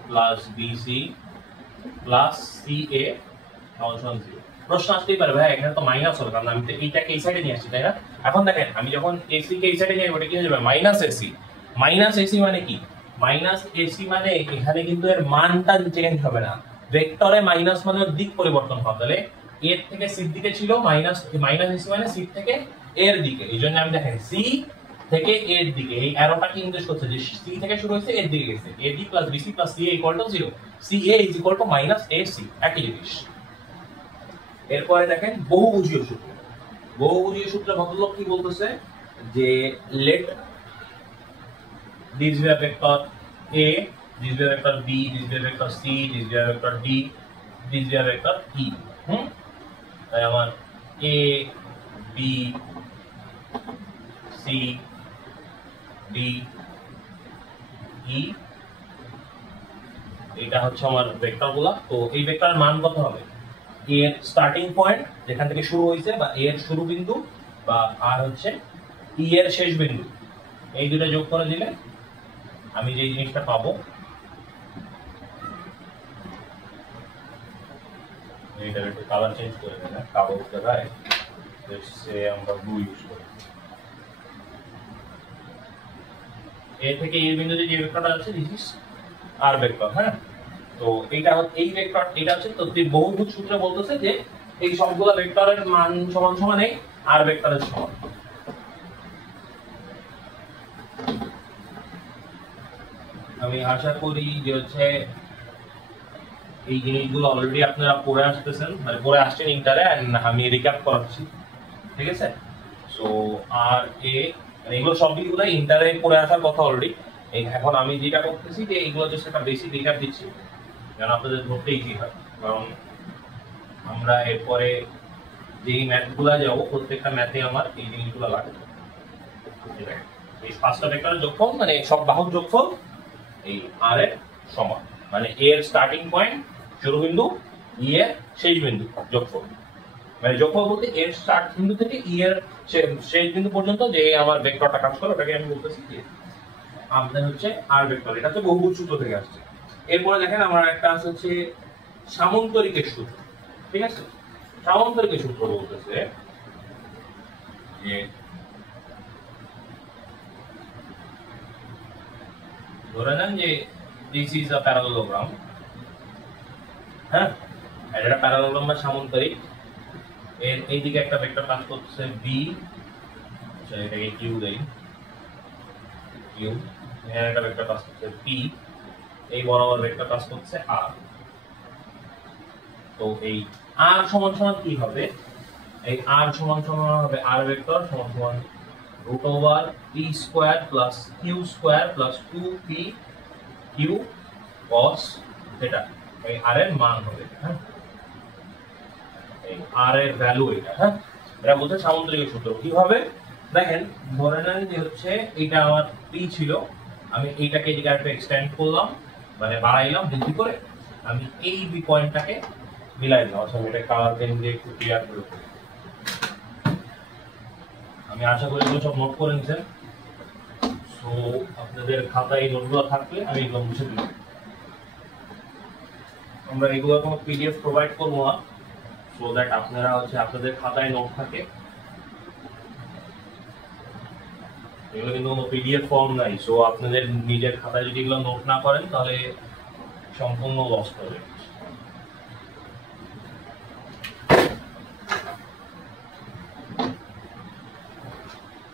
plus BC plus C A সমান 0। প্রশ্ন আসতেই পারে ভাই এখানে তো মাইনাস হবে, কারণ আমি তো এইটাকে এই সাইডে নিয়ে আসছি, তাই না? এখন দেখেন আমি যখন এসি কে এই সাইডে নিয়ে ওটা কি হয়ে যাবে মাইনাস এসি। মাইনাস এসি মানে কি? মাইনাস এসি মানে এখানে কিন্তু এর মানটা চেঞ্জ হবে না, ভেক্টরে মাইনাস মানে দিক পরিবর্তন হবে। তাহলে এর থেকে সির দিকে ছিল মাইনাস, মাইনাস এসি মানে সি থেকে এর দিকে। এই জন্য আমি দেখেন সি থেকে এর দিকে এই অ্যারোটাকে ইন্ডিকেট করছে যে সি থেকে শুরু হয়েছে এর দিকে গেছে। AD plus BC plus C A equal to 0, C A is equal to minus AC, একই জিনিস। এরপরে দেখেন বহুভুজীয় সূত্র। বহুভুজীয় সূত্রে ভদ্রলোক কি বলতেছে যে let this be a vector A, this be a vector B, this be a vector C, this be a vector D, this be a vector E. তাই আমার A B C D E এটা হচ্ছে আমার ভেক্টরগুলো। তো এই ভেক্টরের মান কত হবে? এ এর স্টার্টিং পয়েন্ট যেখান থেকে শুরু হয়েছে বা এ এর শুরু বিন্দু, বা আর হচ্ছে ই এর শেষ বিন্দু, এই দুটো যোগ করে দিলে আমি যে জিনিসটা পাবো, এইটার একটু কালার চেঞ্জ করে দেন, কাগজ জায়গায় আমরা ব্লু ইউজ করি। এ থেকে এই বিন্দুতে যে ভেক্টরটা আছে দিস ইজ আর ভেক্টর। হ্যাঁ, তো এইটা এই ভেক্টর এটা হচ্ছে, তো বহুভুজ সূত্রে বলতেছে যে এই সবগুলো ভেক্টরের মান সমান সমান এই আর ভেক্টরের সমান। আমি আশা করি যে হচ্ছে এই জিনিসগুলো অলরেডি আপনারা পড়ে আসতেছেন, মানে পড়ে আসছেন ইন্টারে, আমি রিক্যাপ করাচ্ছি, ঠিক আছে? সো আর এ এগুলো সবগুলো ইন্টারে পড়ে আসার কথা অলরেডি। এখন আমি যেটা করতেছি যে এইগুলো জাস্ট একটা বেসিক রিক্যাপ দিচ্ছি, যেন আপনাদের ধরতে ইজি হয়। কারণ আমরা এরপরে যেই ম্যাথগুলো যাবো প্রত্যেকটা ম্যাথে আমার এই জিনিসগুলো লাগবে। এই পাঁচটা ভেক্টরের যোগফল মানে সব বাহুর যোগফল এই আর এর সমান, মানে এ এর স্টার্টিং পয়েন্ট শুরু বিন্দু, ই এর শেষ বিন্দু যোগফল। মানে যোগফল বলতে এর স্টার্ট বিন্দু থেকে ই এর শেষ বিন্দু পর্যন্ত যে আমার ভেক্টরটা কাজ করে ওটাকে আমি বলতেছি যে আমাদের হচ্ছে আর ভেক্টর। এটা হচ্ছে বহুভুজ সূত্র থেকে আসছে। এরপরে দেখেন আমার একটা আছে হচ্ছে সামান্তরিকের সূত্র, ঠিক আছে? সামান্তরিকের সূত্র বলতেছে যে ধরে নেন যে দিস ইজ আ প্যারালেলোগ্রাম। হ্যাঁ, এটা প্যারালেলোগ্রাম বা সামান্তরিক। এর এইদিকে একটা ভেক্টর কাজ করতেছে বি, এটাকে কিউ দেই, কিউ। এর একটা ভেক্টর কাজ করছে পি, এই বরাবর ভেক্টর কাজ করছে আর। তো এই আর সমান সমান কি হবে? এই আর সমান সমান হবে আর ভেক্টর সমান সমান root over p square plus q square plus 2p q cos theta. এই আর এর মান হবে, হ্যাঁ, এই আর এর ভ্যালু এটা। হ্যাঁ, এটা বলতে সামান্তরিক সূত্র কিভাবে দেখেন। ধরে নেন যে হচ্ছে এটা আমার পি ছিল, আমি এইটাকে এই জায়গায় এক্সটেন্ড করলাম, মানে বাড়াইলাম বৃদ্ধি করে, আমি এই বি পয়েন্টটাকে মিলাই দিলাম। আচ্ছা, এটা কালার পেন দিয়ে একটু ক্লিয়ার করে দিই। আমি আশা করি এগুলো সব নোট করে নিছেন। সো আপনাদের খাতায় এই নোটগুলো থাকলে আমি এগুলো মুছে দিলাম। আমরা এগুলো কোনো পিডিএফ প্রোভাইড করবো না, সো দ্যাট আপনারা হচ্ছে আপনাদের খাতায় নোট থাকে। এগুলো কিন্তু কোনো পিডিএফ ফর্ম নাই, সো আপনাদের নিজের খাতায় যদি এগুলো নোট না করেন তাহলে সম্পূর্ণ লস হবে।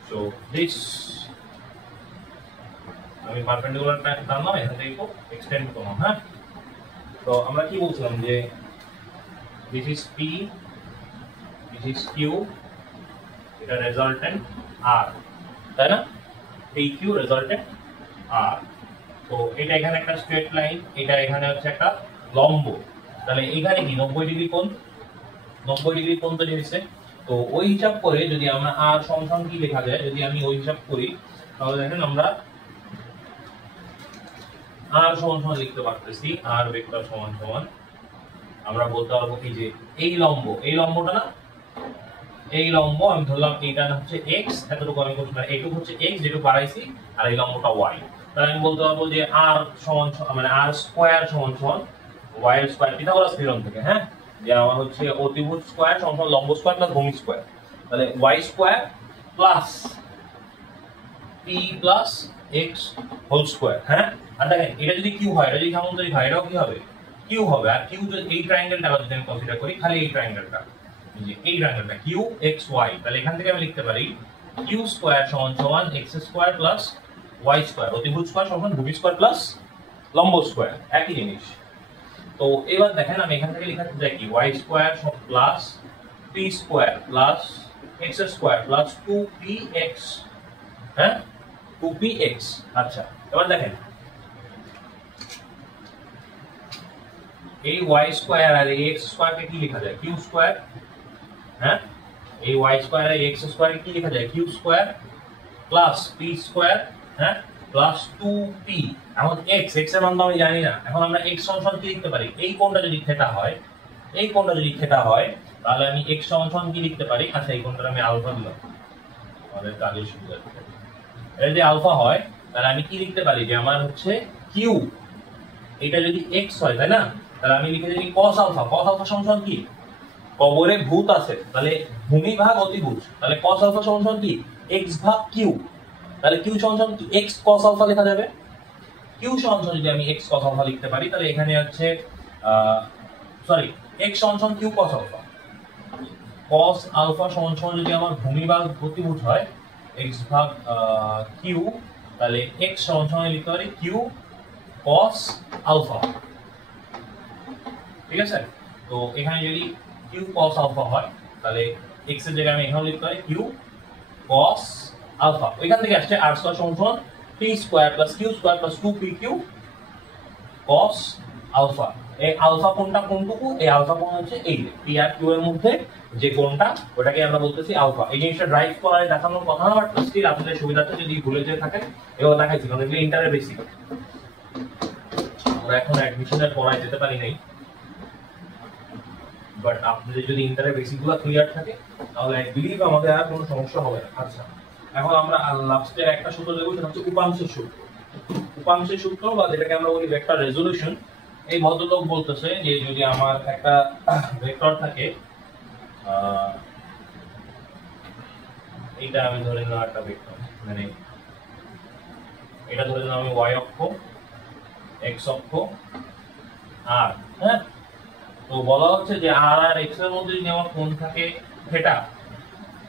সো দিস আমি পারপেন্ডিকুলারটা টানলাম, এখান থেকে এক্সটেন্ড করলাম। হ্যাঁ, তো আমরা কি বলছিলাম যে this is p, this is q, এটা রেজাল্টেন্ট আর, তাই না? P q resultant r. তো এটা এখানে একটা স্ট্রেট লাইন, এটা এখানে হচ্ছে একটা লম্ব, তাহলে এখানে কি 90 ডিগ্রি কোণ, 90 ডিগ্রি কোণ তৈরি হয়েছে। তো ওই হিসাব করে যদি আমরা আর সমান কি লেখা যায়, যদি আমি ওই হিসাব করি তাহলে দেখেন আমরা আর সমান লিখতে পারতেছি, আর ভেক্টর সমান সমান আমরা বলতে পারবো কি যে এই লম্ব, এই লম্বটা না, এই লম্ব আমি ধরলাম এইটা হচ্ছে x, এতটুকু আমি বলছি এইটুকু হচ্ছে x যেটুকু বাড়াইছি, আর এই লম্বটা y। তাহলে আমি বলতে পারবো যে r সমান মানে r স্কয়ার সমান সমান y এর স্কয়ার, পিথাগোরাস থিওরেম থেকে। হ্যাঁ, যে আমার হচ্ছে অতিভুজ স্কয়ার সমান সমান লম্ব স্কয়ার প্লাস ভূমি স্কয়ার, তাহলে y square plus p plus x whole square. হ্যাঁ, আর দেখেন এটা যদি q হয়, এটা যদি সামান্তরিক হয়, এটাও কি হবে? q হবে। আর q যদি এই ট্রায়াঙ্গেলটা যদি আমি কনসিডার করি, খালি এই ট্রায়াঙ্গেলটা, এই ট্রায়াঙ্গেলটা q x y, তাহলে এখান থেকে আমি লিখতে পারি q স্কয়ার সমান সমান x square plus y square, অতিভুজ স্কয়ার সমান ভূমি স্কয়ার প্লাস লম্ব স্কয়ার, একই জিনিস। তো এবার দেখেন আমি এখান থেকে লিখতে চাই কি y square plus p square plus x square plus 2px। হ্যাঁ, 2px। আচ্ছা, এবার দেখেন এই y স্কয়ার আর এই x স্কয়ার কে কি লেখা যায়? q square. হ্যাঁ, এই y স্কয়ার আর x স্কয়ার কে কি লেখা যায়? q square plus p square, হ্যাঁ, প্লাস 2p। এখন x এর মান তো আমি জানি না, এখন আমরা x সমান কি লিখতে পারি? এই কোণটা যদি থিটা হয়, এই কোণটা যদি থিটা হয়, তাহলে আমি x সমান কি লিখতে পারি? আচ্ছা, এই কোণটা আমি আলফা দিলাম আমাদের কাজের সুবিধার্থে। এটা যদি আলফা হয় তাহলে আমি কি লিখতে পারি? যে আমার হচ্ছে q, এটা যদি x হয়, তাই না? তাহলে আমি লিখে দিই cos আলফা। cos আলফা সমান কি? কবরে ভূত আছে, তাহলে ভূমি ভাগ অতিভুজ, তাহলে cos আলফা সমান কি? x ভাগ q। তাহলে q সমান কি? x cos আলফা লেখা যাবে। q সমান যদি আমি x cos আলফা লিখতে পারি, তাহলে এখানে হচ্ছে সরি x সমান q cos alpha. cos alpha সমান যদি আমার ভূমি ভাগ অতিভুজ হয় x ভাগ q, তাহলে x সমান লিখতে পারি q cos আলফা। ঠিক আছে? তো এখানে যদি q cos আলফা হয়, তাহলে x এর জায়গায় আমি এখানে লিখতে পারি q cos আলফা। ওইখান থেকে আসছে r স্কয়ার সমান p square plus q square plus 2pq cos alpha. এই আলফা কোণটা কোনটুকু? এই আলফা কোণ হচ্ছে এই p আর q এর মধ্যে যে কোণটা, ওটাকে আমরা বলতেছি আলফা। এই জিনিসটা ড্রাইভ করার দেখানোর কথা না, বাট স্টিল আপনাদের সুবিধার্থে যদি ভুলে যেতে থাকেন এগুলো দেখাইছি, কারণ এগুলো ইন্টারের বেসিক। আমরা এখন অ্যাডমিশনের পড়ায় যেতে পারি নাই, বাট আপনাদের যদি ইন্টারের বেসিকগুলো ক্লিয়ার থাকে তাহলে আই বিলিভ আমাদের আর কোনো সমস্যা হবে না। আচ্ছা, এখন আমরা লাস্টে একটা সূত্র দেখব, সেটা হচ্ছে উপাংশের সূত্র। উপাংশের সূত্র বা যেটাকে আমরা বলি ভেক্টর রেজোলিউশন। এই ভদ্রলোক বলতেছে যে যদি আমার একটা ভেক্টর থাকে, এইটা আমি ধরে নিলাম একটা ভেক্টর, মানে এটা ধরে নিলাম আমি y অক্ষ, x অক্ষ, আর হ্যাঁ, তো বলা হচ্ছে যে r আর x এর মধ্যে যদি আমার কোণ থাকে থিটা,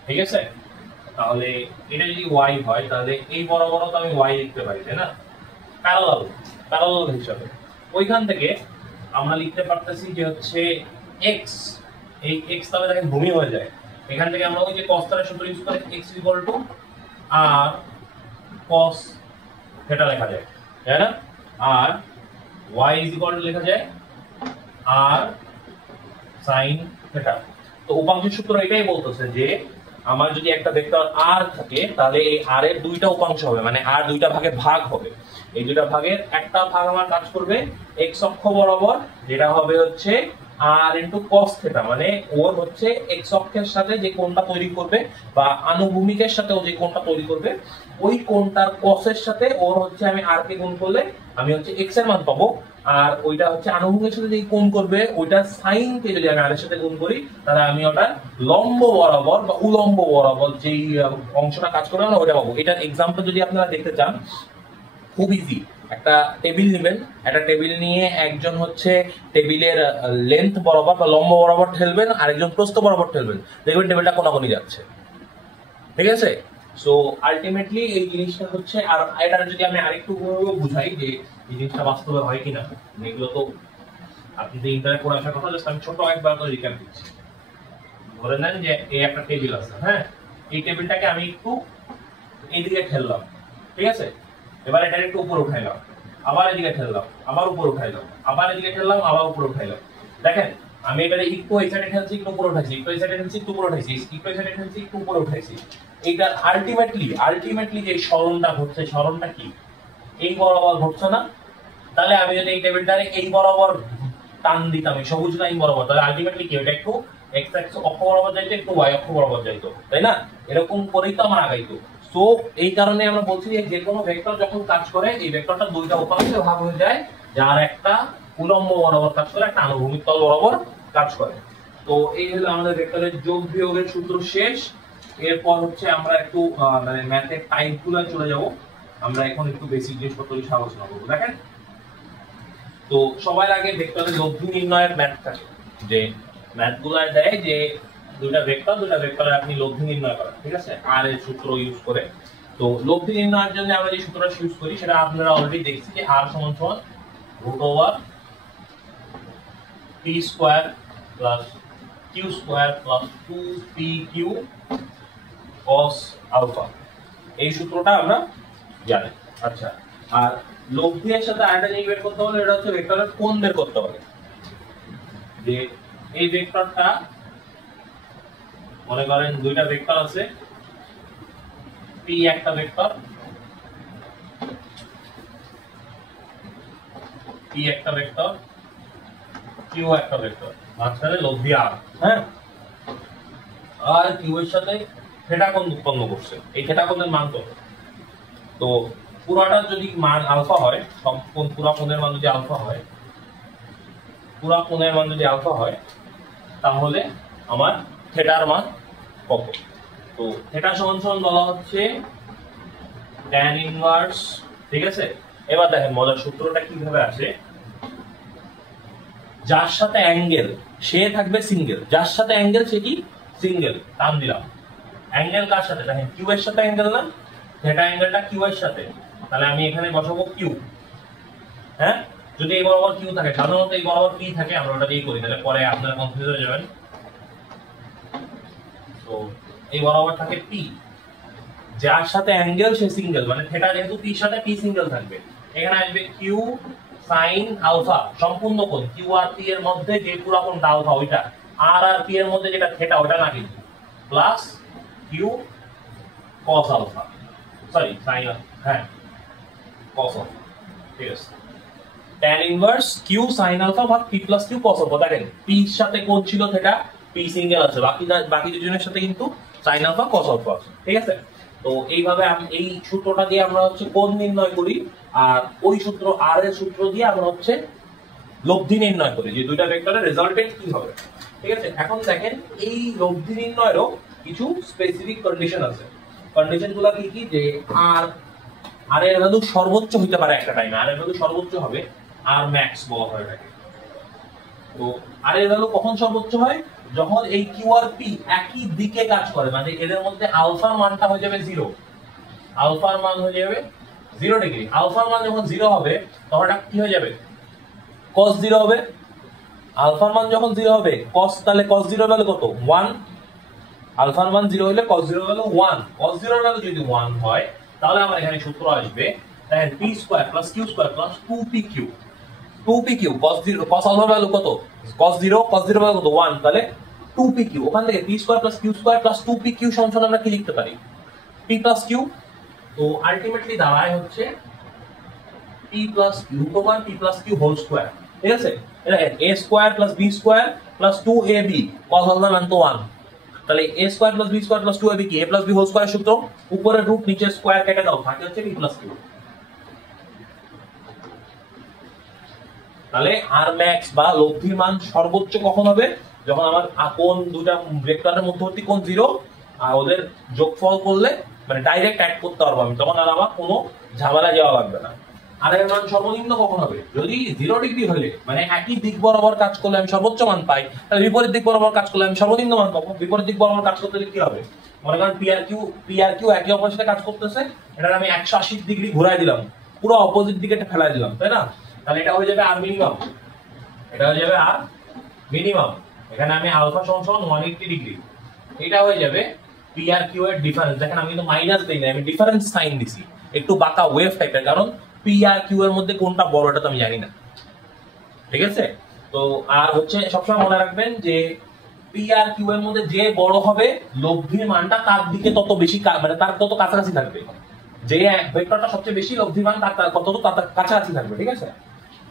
ঠিক আছে, তাহলে এটা যদি y হয় তাহলে এই বরাবর তো আমি y লিখতে পারি, তাই না? প্যারালাল হিসাবে ওইখান থেকে আমরা লিখতে পারতেছি যে হচ্ছে x, এই x তাহলে দেখেন ভূমি হয়ে যায়। এখান থেকে আমরা ওই যে cos এর সূত্র ইউজ করে x r cos থিটা লেখা যায়, তাই না? আর y লেখা যায় r sin থিটা। তো উপাংশের সূত্র এটাই বলতেছে যে আমার যদি একটা ভেক্টর r থাকে, তাহলে এই r এর দুইটা উপাংশ হবে, মানে r দুইটা ভাগে ভাগ হবে। এই দুইটা ভাগের একটা ভাগ আমার কাজ করবে x অক্ষ বরাবর, যেটা হবে হচ্ছে r cos থিটা, মানে ওর হচ্ছে x অক্ষের সাথে যে কোণটা তৈরি করবে বা আনুভূমিকের সাথে ও যে কোণটা তৈরি করবে, ওই কোণটার cos এর সাথে ওর হচ্ছে আমি r কে গুণ করলে আমি হচ্ছে x এর মান পাবো। আর ওইটা হচ্ছে আনুভূমিকের সাথে যদি কোণ করবে ওইটা সাইন কে যদি আমি আর এর সাথে গুণ করি তাহলে আমি ওটা লম্ব বরাবর বা উলম্ব বরাবর যেই অংশটা কাজ করবে না ওটা পাবো। এটার এক্সাম্পল যদি আপনারা দেখতে চান খুব ইজি। একটা টেবিল নেবেন, একটা টেবিল নিয়ে একজন হচ্ছে টেবিলের লেন্থ বরাবর বা লম্ব বরাবর ঠেলবেন, আরেকজন প্রস্থ বরাবর ঠেলবেন, দেখবেন টেবিলটা কোনাকুনি যাচ্ছে। ঠিক আছে? সো আলটিমেটলি এই জিনিসটা হচ্ছে, আর এটা যদি আমি আরেকটু বুঝাই যে এই জিনিসটা বাস্তবে হয় কিনা, এগুলো তো আপনি যে ইন্টারনেট পড়ে আসার কথা, জাস্ট আমি ছোট একবার করে রিক্যাপ দিচ্ছি। ধরে নেন যে এই একটা টেবিল আছে, হ্যাঁ, এই টেবিলটাকে আমি একটু এইদিকে ঠেললাম, ঠিক আছে, এবার এটা একটু উপরে উঠাইলাম, আবার এদিকে ঠেললাম, আবার উপরে উঠাইলাম, আবার এদিকে ঠেললাম, আবার উপরে উঠাইলাম। দেখেন আমি এবারে একটু এই সাইডে ঠেলছি, একটু উপরে উঠাইছি, একটু এই সাইডে ঠেলছি, একটু উপরে উঠাইছি, একটু এই সাইডে ঠেলছি, একটু উপরে উঠাইছি। এইটা আলটিমেটলি যে সরণটা ঘটছে, সরণটা কি এই বরাবর ঘটছে না? তাহলে আমি যদি এই টেবিলটারে এই বরাবর টান দিতাম, এই সবুজ লাইন বরাবর, তাহলে আলটিমেটলি কি ওটা একটু এক্স অক্ষ বরাবর যাইতো, একটু ওয়াই অক্ষ বরাবর যাইতো, তাই না? এরকম করেই তো আমার আগাইতো। সো এই কারণে আমরা বলছি যে কোনো ভেক্টর যখন কাজ করে এই ভেক্টরটা দুইটা উপাংশে ভাগ হয়ে যায়, যার একটা উলম্ব বরাবর কাজ করে, একটা আনুভূমিক তল বরাবর কাজ করে। তো এই হলো আমাদের ভেক্টরের যোগ বিয়োগের সূত্র শেষ। এরপর হচ্ছে আমরা একটু মানে ম্যাথের টাইপগুলো চলে যাব। আমরা এখন একটু বেসিক জিনিসপত্র নিয়ে আলোচনা করব। দেখেন, তো সবার আগে ভেক্টরের লব্ধি নির্ণয়ের ম্যাথ থাকে, যে ম্যাথগুলো দেয় যে দুইটা ভেক্টরের আপনি লব্ধি নির্ণয় করেন, ঠিক আছে, আর এর সূত্র ইউজ করে। তো লব্ধি নির্ণয়ের জন্য আমরা যে সূত্রটা ইউজ করি সেটা আপনারা অলরেডি দেখছি যে r সমান সমান √ওভার p square plus q square plus 2pq cos alpha. এই সূত্রটা আমরা জানি। আচ্ছা, আর লব্ধির সাথে আরেকটা জিনিস বের করতে হলে এটা হচ্ছে ভেক্টরের কোণ বের করতে হবে। যে এই ভেক্টরটা মনে করেন দুইটা ভেক্টর আছে, p একটা ভেক্টর, p একটা ভেক্টর, q একটা ভেক্টর, মাঝখানে লব্ধি r, হ্যাঁ, আর q এর সাথে থিটা কোণ উৎপন্ন করছে। এই থিটা কোণের মান কত? তো পুরাটা যদি মান আলফা হয়, পুরা কোণের মান যদি আলফা হয়, তাহলে আমার থিটার মান কত? তো থিটা সমান সমান বলা হচ্ছে tan ইনভার্স, ঠিক আছে। এবার দেখেন মজার সূত্রটা কিভাবে আসে। যার সাথে অ্যাঙ্গেল সে থাকবে সিঙ্গেল, যার সাথে অ্যাঙ্গেল সে কি সিঙ্গেল, টান দিলাম। অ্যাঙ্গেল কার সাথে? দেখেন কিউ এর সাথে অ্যাঙ্গেল না, থিটা অ্যাঙ্গেলটা কিউ এর সাথে, তাহলে আমি এখানে বসাবো কিউ। হ্যাঁ, যদি এই বরাবর কিউ থাকে, সাধারণত এই বরাবর পি থাকে, আমরা ওটা দিয়েই করি, তাহলে পরে আপনারা কনফিউজ হয়ে যাবেন। তো এই বরাবর থাকে পি, যার সাথে অ্যাঙ্গেল সে সিঙ্গেল, মানে থিটা যেহেতু পির সাথে পি সিঙ্গেল থাকবে, এখানে আসবে কিউ সাইন আলফা, সম্পূর্ণ কোণ কিউ আর পি এর মধ্যে যে পুরো কোণটা আলফা ওইটা, আর আর পি এর মধ্যে যেটা থিটা ওটা না, কিন্তু plus q cos alpha, sorry sine, হ্যাঁ cos আলফা, ঠিক আছে। tan inverse q sin alpha ভাগ p plus q cos alpha. দেখেন p এর সাথে কোণ ছিল থিটা, p সিঙ্গেল আছে, বাকি দুজনের সাথে কিন্তু sin আলফা cos আলফা আছে, ঠিক আছে। তো এইভাবে আমি এই সূত্রটা দিয়ে আমরা হচ্ছে কোণ নির্ণয় করি, আর ওই সূত্র r এর সূত্র দিয়ে আমরা হচ্ছে লব্ধি নির্ণয় করি, যে দুইটা ভেক্টরের রেজাল্টেন্ট কি হবে, ঠিক আছে। এখন দেখেন এই লব্ধি নির্ণয়েরও কিছু স্পেসিফিক কন্ডিশন আছে। কন্ডিশনগুলো কি কি? যে আর এর ভ্যালু সর্বোচ্চ হতে পারে একটা টাইমে, আর এর ভ্যালু সর্বোচ্চ হবে, আর ম্যাক্স বলা হয় এটাকে। তো আর এর ভ্যালু কখন সর্বোচ্চ হয়? যখন এই কিউ আর পি একই দিকে কাজ করে, মানে এদের মধ্যে আলফার মানটা হয়ে যাবে 0, আলফার মান হয়ে যাবে 0 ডিগ্রি। আলফার মান যখন 0 হবে তখন এটা কি হয়ে যাবে? cos 0 হবে। আলফার মান যখন 0 হবে cos, তাহলে cos 0 এর ভ্যালু কত? 1। আলফার মান 0 হলে cos 0 এর ভ্যালু 1। cos 0 এর ভ্যালু যদি 1 হয় তাহলে আমার এখানে সূত্র আসবে দেখেন p square plus q square plus 2pq, 2pq cos 0, cos alpha value কত? cos 0 ভ্যালু কত? 1, তাহলে 2pq। ওখান থেকে p square plus q square plus 2pq সমান আমরা কি লিখতে পারি? p plus q। তো আলটিমেটলি দাঁড়ায় হচ্ছে p plus √p plus q whole square, ঠিক আছে। এটা a square plus b square plus 2ab cos alpha মান তো 1, তাহলে a square plus b square plus 2ab কি a plus b whole square সূত্র, উপরের রুট নিচের স্কয়ার কেটে দাও, থাকে হচ্ছে p প্লাস q। তাহলে আর ম্যাক্স বা লব্ধির মান সর্বোচ্চ কখন হবে? যখন আমার কোন দুটা ভেক্টরের মধ্যবর্তী কোণ 0 আর ওদের যোগফল করলে মানে ডাইরেক্ট অ্যাড করতে পারবো আমি, তখন আর আমার কোনো ঝামেলা যাওয়া লাগবে না। আর এর মান সর্বনিম্ন কখন হবে? যদি 0 ডিগ্রি হলে মানে একই দিক বরাবর কাজ করলে আমি সর্বোচ্চ মান পাই, তাহলে বিপরীত দিক বরাবর কাজ করলে আমি সর্বনিম্ন মান পাবো। বিপরীত দিক বরাবর কাজ করতে কি হবে? মনে করেন পি আর কিউ একই অপরের সাথে কাজ করতেছে, এটা আমি 180 ডিগ্রি ঘুরাই দিলাম, পুরো অপোজিট দিকে ফেলাই দিলাম, তাই না? তাহলে এটা হয়ে যাবে আর মিনিমাম, এটা হয়ে যাবে আর মিনিমাম। এখানে আমি আলফা সমান 180 ডিগ্রি, এটা হয়ে যাবে পি আর কিউ এর ডিফারেন্স। দেখেন আমি কিন্তু মাইনাস দেই না, আমি ডিফারেন্স সাইন দিছি, একটু বাঁকা ওয়েভ টাইপের, কারণ পি আর কিউ এর মধ্যে কোনটা বড় এটা তো আমি জানি না, ঠিক আছে? তো আর হচ্ছে সবসময় মনে রাখবেন যে পি আর কিউ এর মধ্যে যে বড় হবে লব্ধির মানটা তার দিকে তত বেশি মানে তার তত কাছাকাছি থাকবে, যে ভেক্টরটা সবচেয়ে বেশি লব্ধি মান তার তত কাছাকাছি থাকবে, ঠিক আছে?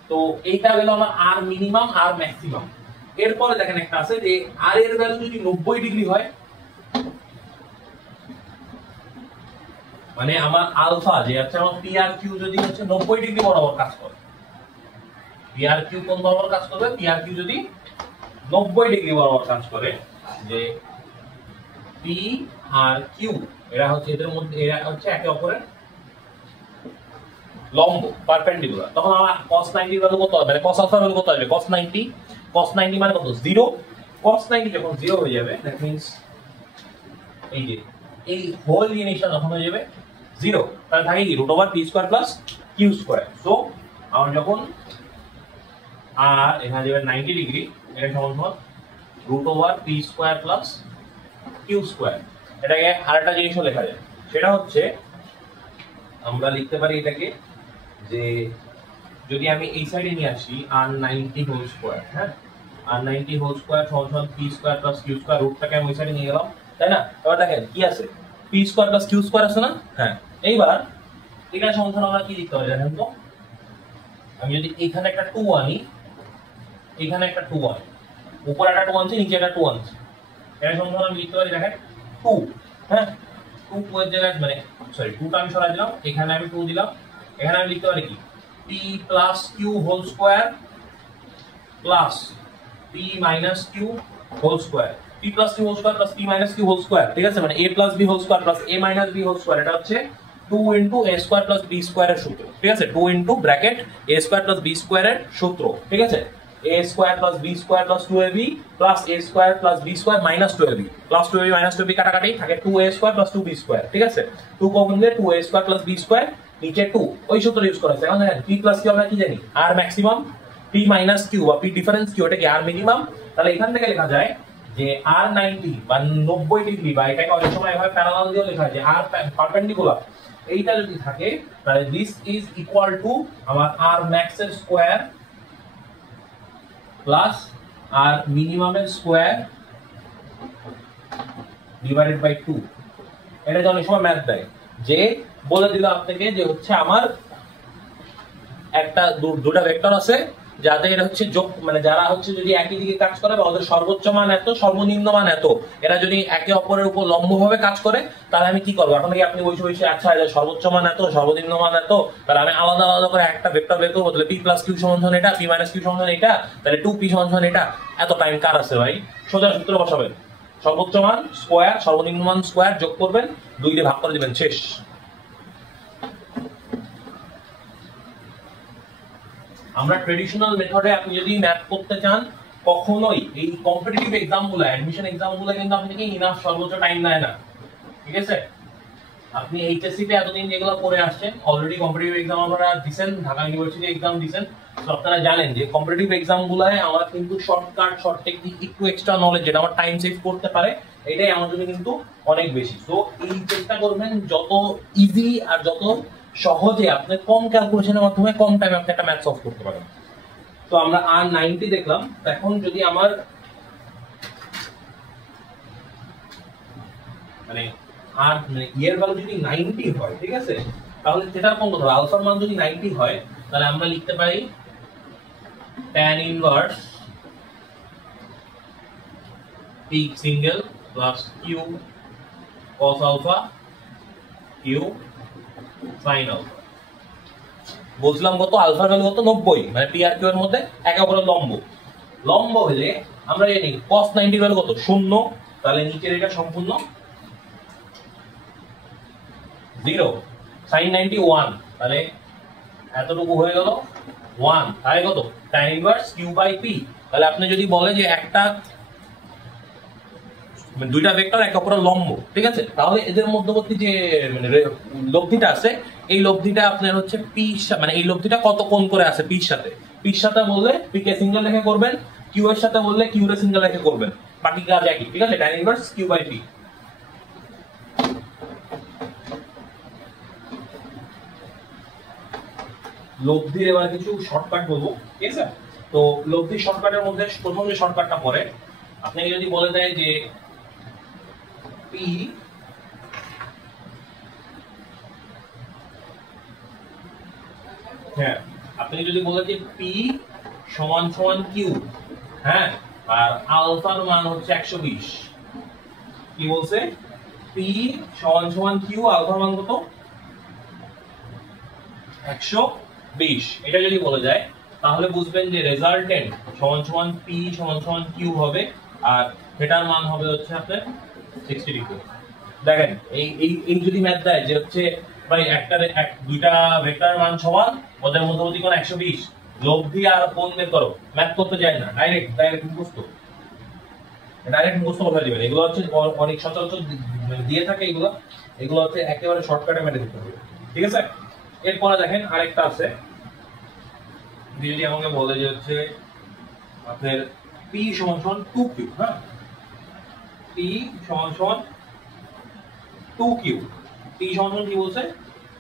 তো এইটা হলো আমার আর মিনিমাম আর ম্যাক্সিমাম। এরপরে দেখেন একটা আছে যে আর এর ভ্যালু যদি 90 ডিগ্রি হয়, মানে আমার আলফা যে আছে আমার পি আর কিউ যদি হচ্ছে 90 ডিগ্রি বরাবর কাজ করে, পি আর কিউ কোন বরাবর কাজ করবে? পি আর কিউ যদি 90 ডিগ্রি বরাবর কাজ করে, যে পি আর কিউ এরা হচ্ছে এদের মধ্যে এরা হচ্ছে একে অপরের লম্ব পারপেন্ডিকুলার, তখন আমার cos 90 ভ্যালু কত হবে? মানে cos আলফা ভ্যালু কত হবে? cos 90 মানে কত? 0। cos 90 যখন 0 হয়ে যাবে, দ্যাট মিন্স এই যে এই হোল জিনিসটা যখন হয়ে যাবে 0, তাহলে থাকে কি √p² + q²। সো আমার যখন আর এখানে যাবে 90 ডিগ্রি, এটা সমান √p² + q²। এটাকে আরেকটা জিনিসও লেখা যায়, সেটা হচ্ছে আমরা লিখতে পারি এটাকে যে যদি আমি এই সাইডে নিয়ে আসি r90² হ্যাঁ, r90² সমান p² + q², রুটটাকে আমি ওই সাইডে নিয়ে গেলাম, তাই না? এবার দেখেন কি আছে, p² + q² আছে না? হ্যাঁ, এইবার এটা সমান আমরা কি লিখতে পারি দেখেন তো, আমি যদি এখানে একটা 2 আনি, এখানে একটা 2 আনি, উপরে একটা 2 আনছি, নিচে একটা 2 আনছি, এটা সমান আমি লিখতে পারি দেখেন 2, হ্যাঁ 2 এর জায়গায় মানে সরি 2টা আমি সরাই দিলাম, এখানে আমি 2 দিলাম, এখানে আমি লিখতে পারি কি p + q² plus p minus q whole square, p plus q whole square plus p minus q whole square, ঠিক আছে? মানে a plus b whole square plus a minus b whole square, এটা হচ্ছে 2 into a square plus b square এর সূত্র, ঠিক আছে? 2 into bracket a square plus b square এর সূত্র, ঠিক আছে? a square plus b square plus 2ab plus a square plus b square minus 2ab plus 2ab minus 2ab কাটাকাটি থাকে 2a square plus 2b square, ঠিক আছে? 2 common দিলে 2a square plus b square, নিচে 2, ওই সূত্র ইউজ করা হয়েছে। এখন দেখেন p plus q আমরা কি জানি? r maximum, p minus q বা p difference q, এটা কি r minimum। তাহলে এখান থেকে লেখা যায় যে r90 বা 90 ডিগ্রি, বা এটাকে অনেক সময় এভাবে প্যারালাল দিয়ে লেখা যায় যে r পারপেন্ডিকুলার, এইটা যদি থাকে তাহলে this is equal to আমার r max এর স্কয়ার প্লাস r minimum এর স্কয়ার ডিভাইডেড বাই 2। এটা অনেক সময় ম্যাথ দেয় যে বলে দিল আপনাকে যে হচ্ছে আমার একটা দুটো ভেক্টর আছে যাদের হচ্ছে যোগ, মানে যারা হচ্ছে যদি একই দিকে কাজ করে বা ওদের সর্বোচ্চ মান এত সর্বনিম্ন মান এত, এরা যদি একে অপরের উপর লম্বভাবে কাজ করে, তাহলে আমি কি করবো? এখন থেকে আপনি বসে বসে আচ্ছা সর্বোচ্চ মান এত সর্বনিম্ন মান এত, তাহলে আমি আলাদা আলাদা করে একটা ভেক্টর বের করবো, তাহলে p + q সমান এটা, p - q সমান এটা, তাহলে 2p সমান এটা। এত টাইম কার আছে ভাই? সোজা সূত্র বসাবেন, সর্বোচ্চ মান স্কয়ার সর্বনিম্ন মান স্কয়ার যোগ করবেন, 2 দিয়ে ভাগ করে দিবেন, শেষ। আমরা ট্রেডিশনাল মেথডে আপনি যদি ম্যাথ করতে চান, কখনোই এই কম্পিটিটিভ এক্সামগুলো অ্যাডমিশন এক্সামগুলো কিন্তু আপনাকে ইনাফ সর্বোচ্চ টাইম দেয় না, ঠিক আছে? আপনি এইচএসসি তে এতদিন যেগুলো করে আসছেন, অলরেডি কম্পিটিটিভ এক্সাম আপনারা দিবেন, ঢাকা ইউনিভার্সিটি এক্সাম দিবেন, তো আপনারা জানেন যে কম্পিটিটিভ এক্সামগুলোয় আমরা কিন্তু শর্টকাট শর্ট টেকনিক একটু এক্সট্রা নলেজ যেটা আমার টাইম সেভ করতে পারে, এটাই আমার জন্য কিন্তু অনেক বেশি। তো এই চেষ্টা করবেন যত ইজি আর যত সহজে আপনি কম ক্যালকুলেশনের মাধ্যমে কম টাইমে আপনি একটা ম্যাথ সলভ করতে পারেন। তো আমরা r90 দেখলাম, এখন যদি আমার মানে আর মানে এর ভ্যালু যদি 90 হয়, ঠিক আছে, তাহলে সেটা কোন কথা, আলফার মান যদি 90 হয়, তাহলে আমরা লিখতে পারি tan inverse p single plus q cos alpha q sin alpha. বলছিলাম কত, আলফা ভ্যালু কত 90, মানে পি আর কিউ এর মধ্যে একে অপরের লম্ব। লম্ব হলে আমরা জানি cos 90 ভ্যালু কত 0, তাহলে নিচের এটা সম্পূর্ণ 0, sin 90 1, তাহলে এতটুকু হয়ে গেল 1, তাহলে কত tan inverse q by p। তাহলে আপনি যদি বলে যে একটা মানে দুইটা ভেক্টর একে অপরের লম্ব, ঠিক আছে, তাহলে এদের মধ্যবর্তী যে মানে লব্ধিটা আছে, এই লব্ধিটা আপনার হচ্ছে পি, মানে এই লব্ধিটা কত কোণ করে আছে পির সাথে। পির সাথে বললে পি কে সিঙ্গেল রেখে করবেন, কিউ এর সাথে বললে কিউ রে সিঙ্গেল রেখে করবেন, বাকি কাজ একই, ঠিক আছে, tan inverse q by p। লব্ধির এবার কিছু শর্টকাট বলবো, ঠিক আছে। তো লব্ধির শর্টকাটের মধ্যে প্রথম যে শর্টকাটটা পড়ে, আপনাকে যদি বলে দেয় যে P হ্যাঁ, আপনি যদি বলেন যে P সমান সমান Q, হ্যাঁ, আর আলফার মান হচ্ছে 120, কি বলছে P সমান সমান Q, আলফার মান কত 120, এটা যদি বলে যায় তাহলে বুঝবেন যে রেজাল্টেন্ট সমান সমান P সমান সমান Q হবে, আর থিটার মান হবে হচ্ছে আপনার 60 ডিগ্রি। দেখেন এই এই এই যদি ম্যাথ দেয় যে হচ্ছে ভাই দুইটা ভেক্টরের মান সমান, ওদের মধ্যবর্তী কোণ 120, লব্ধি আর কোণ বের করো, ম্যাথ করতে যায় না, ডাইরেক্ট মুখস্থ করে দিবেন। এগুলো হচ্ছে অনেক সচরাচর দিয়ে থাকে, এগুলো হচ্ছে একেবারে শর্টকাটে মেরে দিতে হবে, ঠিক আছে। এরপরে দেখেন আরেকটা আছে, যদি আমাকে বলে যে হচ্ছে আপনার P সমান সমান 2Q, হ্যাঁ, P সমান সমান 2Q, P সমান সমান কি বলছে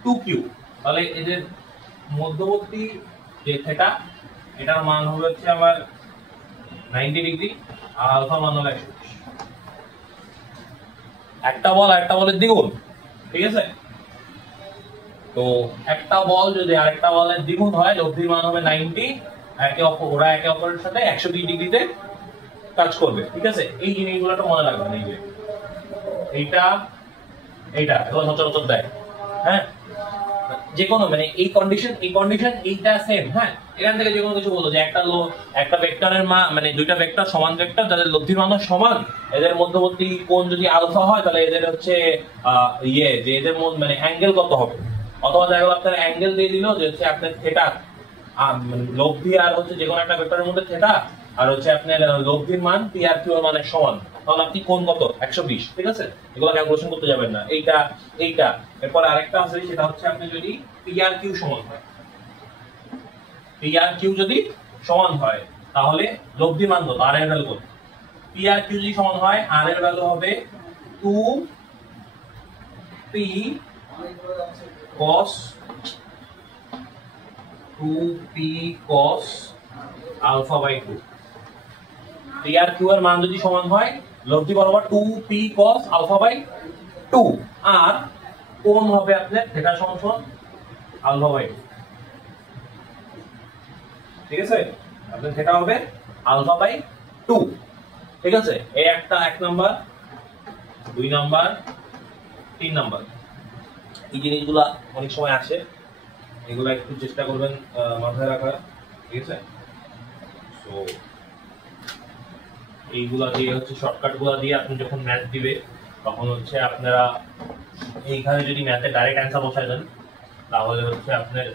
2Q, তাহলে এদের মধ্যবর্তী যে থিটা, এটার মান হবে হচ্ছে আমার 90 ডিগ্রি, আর আলফা মান হলো 120। একটা বল আরেকটা বলের দ্বিগুণ, ঠিক আছে। তো একটা বল যদি আরেকটা বলের দ্বিগুণ হয়, লব্ধির মান হবে 90, ওরা একে অপরের সাথে 120 ডিগ্রিতে কাজ করবে, ঠিক আছে। এই জিনিসগুলো তো মনে রাখবেন, এই যে এইটা এগুলো সচরাচর দেয়, হ্যাঁ, যে কোনো মানে এই কন্ডিশন এইটা সেম, হ্যাঁ। এখান থেকে যে কোনো কিছু বলতো যে একটা ভেক্টরের মান, মানে দুইটা ভেক্টর সমান ভেক্টর যাদের লব্ধির মান সমান, এদের মধ্যবর্তী কোণ যদি আলফা হয়, তাহলে এদের হচ্ছে যে এদের মানে অ্যাঙ্গেল কত হবে, অথবা দেখা গেল আপনার অ্যাঙ্গেল দিয়ে দিল যে হচ্ছে আপনার থিটা, লব্ধি আর হচ্ছে যে কোনো একটা ভেক্টরের মধ্যে থিটা, আর হচ্ছে আপনার লব্ধির মান পি আর কিউ এর মানের সমান, তাহলে আপনি কোণ কত 120, ঠিক আছে। এগুলো ক্যালকুলেশন করতে যাবেন না। এইটা এরপর আরেকটা আছে, সেটা হচ্ছে আপনি যদি পি আর কিউ সমান হয়, পি আর কিউ যদি সমান হয়, তাহলে লব্ধি মান কত, আর এর ভ্যালু কত, পি আর কিউ যদি সমান হয়, আর এর ভ্যালু হবে 2p cos alpha by 2। P আর কিউ এর মান যদি সমান হয়, লব্ধি বরাবর 2p cos alpha by 2, আর কোণ হবে আপনার থিটা সমান সমান আলফা বাই 2, ঠিক আছে। আপনার থিটা হবে আলফা বাই 2, ঠিক আছে। এই একটা 1 নাম্বার, 2 নাম্বার, 3 নাম্বার, এই জিনিসগুলা অনেক সময় আসে, এগুলো একটু চেষ্টা করবেন মাথায় রাখার, ঠিক আছে। তো এইগুলা দিয়ে হচ্ছে শর্টকাট গুলা দিয়ে আপনি যখন ম্যাথ দিবে, তখন হচ্ছে আপনারা এইখানে যদি ম্যাথে ডাইরেক্ট অ্যান্সার বসায় দেন, তাহলে হচ্ছে আপনার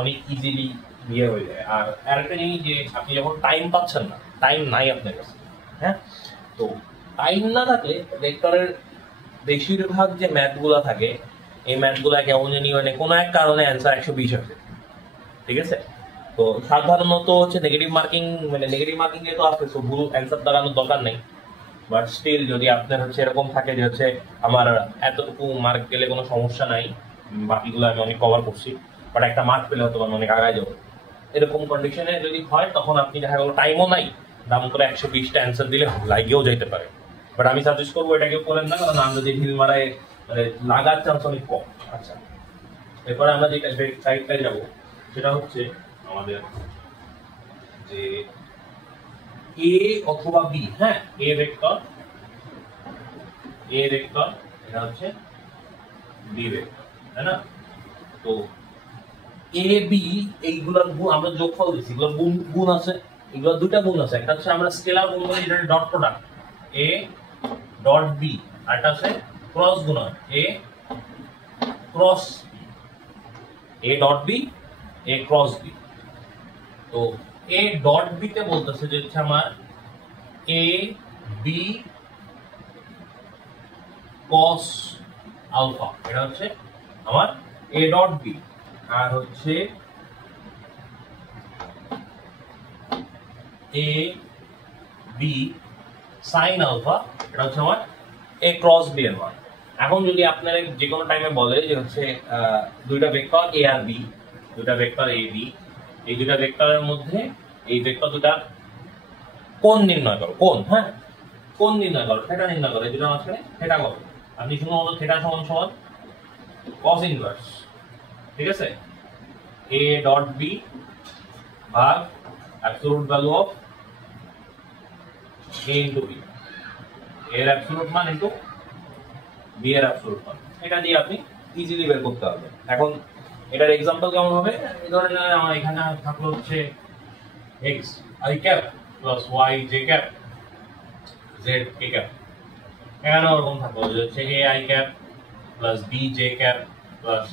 অনেক ইজিলি ইয়ে হয়ে যায়। আর আরেকটা জিনিস, যে আপনি যখন টাইম পাচ্ছেন না, টাইম নাই আপনার কাছে, হ্যাঁ, তো টাইম না থাকলে ভেক্টরের বেশিরভাগ যে ম্যাথগুলো থাকে, এই ম্যাথগুলা কেমন জানি মানে কোনো এক কারণে অ্যান্সার 120 আসে, ঠিক আছে। তো সাধারণত হচ্ছে নেগেটিভ মার্কিং, মানে নেগেটিভ মার্কিং যেহেতু আছে, তো ভুল অ্যান্সার দাঁড়ানোর দরকার নেই, বাট স্টিল যদি আপনার হচ্ছে এরকম থাকে যে হচ্ছে আমার এতটুকু মার্ক পেলে কোনো সমস্যা নাই, বাকিগুলো আমি অনেক কভার করছি, বাট একটা মার্ক পেলে হয়তো আমি অনেক আগায় যাবো, এরকম কন্ডিশনে যদি হয়, তখন আপনি দেখা গেলো টাইমও নাই, দাম করে 120টা অ্যান্সার দিলে লাগেও যাইতে পারে। বাট আমি সাজেস্ট করবো এটাকে করেন না, কারণ আমরা যে ঢিল মারায় লাগার চান্স অনেক কম। আচ্ছা, এরপরে আমরা যে সাইডটায় যাবো, সেটা হচ্ছে আমাদের যে এ অথবা বি, হ্যাঁ, এ ভেক্টর, এটা হচ্ছে বি ভেক্টর, তাই না। তো এ বি এইগুলোর গুণ আমরা যোগফল দিচ্ছি, এগুলোর গুণ গুণ আছে, এগুলোর দুইটা গুণ আছে, একটা হচ্ছে আমরা স্কেলার গুণ বলি যেটা dot product A dot B, আর একটা আছে ক্রস গুণন A cross A dot B A cross B. তো এ ডট বি তে বলতেছে যে হচ্ছে আমার এ বি cos আলফা, এটা হচ্ছে আমার এ ডট বি, আর হচ্ছে এ বি সাইন আলফা, এটা হচ্ছে আমার এ ক্রস বি এর মান। এখন যদি আপনারা যে কোনো টাইমে বলে যে হচ্ছে দুইটা ভেক্টর এ আর বি, দুইটা ভেক্টর এ বি, এই দুইটা ভেক্টরের মধ্যে এই ভেক্টর দুটা কোণ নির্ণয় করো, কোণ, হ্যাঁ কোণ নির্ণয় করো, থিটা নির্ণয় করো, এই দুটার মাঝখানে থিটা কত, আপনি শুধুমাত্র থিটা সমান সমান cos ইনভার্স, ঠিক আছে, a ডট বি ভাগ absolute value of a into b, এর অ্যাবসলিউট মান ইনটু b এর অ্যাবসলিউট মান, এটা দিয়ে আপনি ইজিলি বের করতে পারবেন। এখন এটার এক্সাম্পল কেমন হবে, এই ধরেন আমার এখানে থাকলো হচ্ছে x i cap plus y j cap z k cap, এখানে ওরকম থাকলো যে হচ্ছে a i cap plus b j cap plus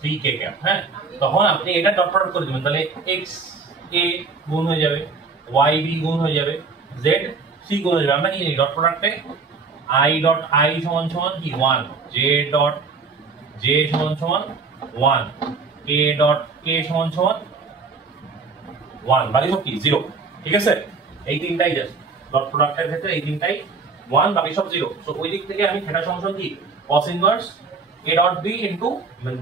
c k cap, হ্যাঁ তখন আপনি এটা ডট প্রোডাক্ট করে দিবেন, তাহলে x a গুণ হয়ে যাবে, y b গুণ হয়ে যাবে, z c গুণ হয়ে যাবে। আমরা কি জানি ডট প্রোডাক্টে i ডট i সমান সমান কি 1, j ডট j সমান সমান 1, k ডট k সমান সমান 1, বাকি সব কি 0, ঠিক আছে, এই তিনটাই জাস্ট ডট প্রোডাক্টের ক্ষেত্রে এই তিনটাই 1, বাকি সব 0। সো ওই দিক থেকে আমি থিটা সমান কি cos inverse a dot b into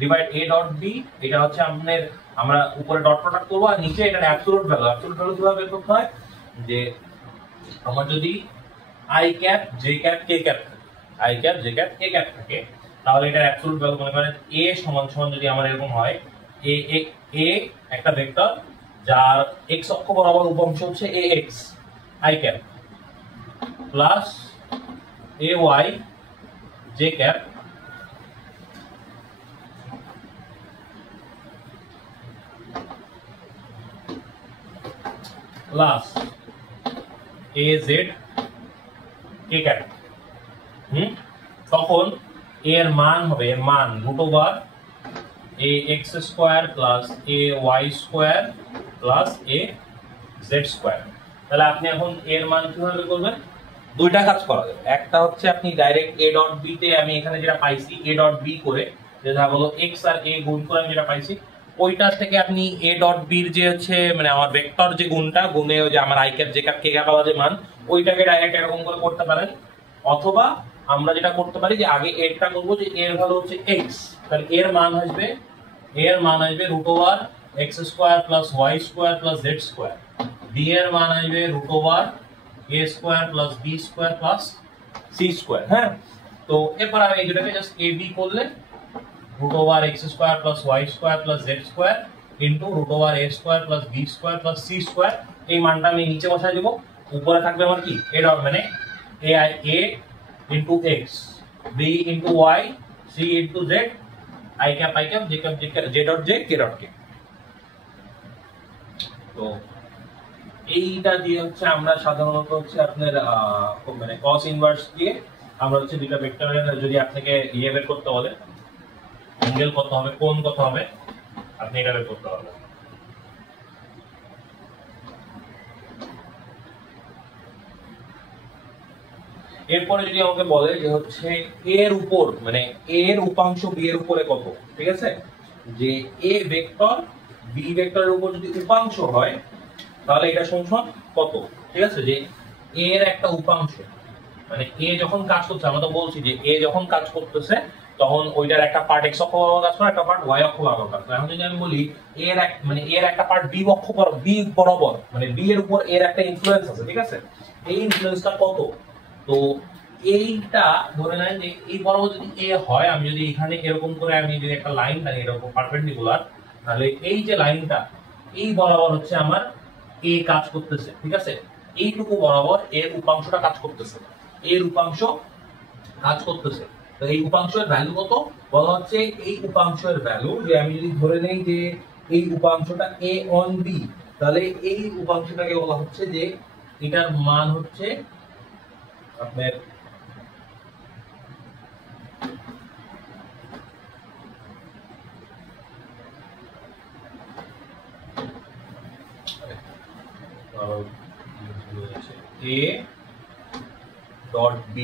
divide a dot b, এটা হচ্ছে আমাদের আমরা উপরে ডট প্রোডাক্ট করব আর নিচে এটা অ্যাবসলিউট ভ্যালু, অ্যাবসলিউট ভ্যালু কিভাবে বের করতে হয়, যে আমার যদি i cap j cap k cap i cap j cap k cap থাকে, তাহলে এটা অ্যাবসলিউট ভ্যালু মনে করেন a সমান সমান যদি আমার এরকম হয় a একটা ভেক্টর যার x অক্ষ বরাবর উপাংশ হচ্ছে ax i cap plus ay j cap plus az k cap, তখন এর মান হবে, এর মান root over ax square plus ay square plus az square. তাহলে আপনি এখন এর মান কিভাবে করবেন, দুইটা কাজ করা যাবে, একটা হচ্ছে আপনি ডাইরেক্ট a ডট b তে আমি এখানে যেটা পাইছি a ডট b করে যেটা হলো x আর a গুণ করে আমি যেটা পাইছি ওইটা থেকে আপনি a ডট b এর যে হচ্ছে মানে আমার ভেক্টর যে গুণটা গুণে যে আমার i cap j cap k cap আলাদা যে মান ওইটাকে ডাইরেক্ট এরকম করে করতে পারেন, অথবা আমরা যেটা করতে পারি যে আগে এরটা করব যে এর ভ্যালু হচ্ছে x, তাহলে এর মান আসবে root over x square plus y square plus z square, b এর মান আসবে root over a square plus b square plus c square, হ্যাঁ তো এরপর আমি এটাকে জাস্ট a b করলে root over x square plus y square plus z square into root over a square plus b square plus c square, এই মানটা আমি নিচে বসায় দেব, উপরে থাকবে আমার কি a ডট মানে a into x b into y c into z i cap j cap j dot j k dot k। তো এইটা দিয়ে হচ্ছে আমরা সাধারণত হচ্ছে আপনার মানে cos ইনভার্স দিয়ে আমরা হচ্ছে দুইটা ভেক্টরের যদি আপনাকে ইয়ে বের করতে বলে অ্যাঙ্গেল কত হবে, কোণ কত হবে, আপনি এটা বের করতে পারবেন। এরপরে যদি আমাকে বলে যে হচ্ছে এর উপর মানে এর উপাংশ বি এর উপরে কত, ঠিক আছে, যে এ ভেক্টর বি ভেক্টরের উপর যদি উপাংশ হয় তাহলে এটা সমান কত, ঠিক আছে, যে এর একটা উপাংশ মানে এ যখন কাজ করছে, আমরা তো বলছি যে এ যখন কাজ করতেছে তখন ওইটার একটা পার্ট x অক্ষ বরাবর কাজ করে, একটা পার্ট y অক্ষ বরাবর কাজ করে। এখন যদি আমি বলি এর এর একটা পার্ট b অক্ষ বরাবর মানে b এর উপর এর একটা ইনফ্লুয়েন্স আছে, ঠিক আছে, এই ইনফ্লুয়েন্সটা কত, তো এইটা ধরে নেন যে এই বরাবর যদি a হয়, আমি যদি এখানে এরকম করে আমি যদি একটা লাইন টানি এরকম পারপেন্ডিকুলার, তাহলে এই যে লাইনটা এই বরাবর হচ্ছে আমার a কাজ করতেছে, ঠিক আছে, এইটুকু বরাবর এর উপাংশটা কাজ করতেছে, এর উপাংশ কাজ করতেছে। তো এই উপাংশের ভ্যালু কত বলা হচ্ছে, এই উপাংশের ভ্যালু যে আমি যদি ধরে নেই যে এই উপাংশটা a on b, তাহলে এই উপাংশটাকে বলা হচ্ছে যে এটার মান হচ্ছে আপনার a dot b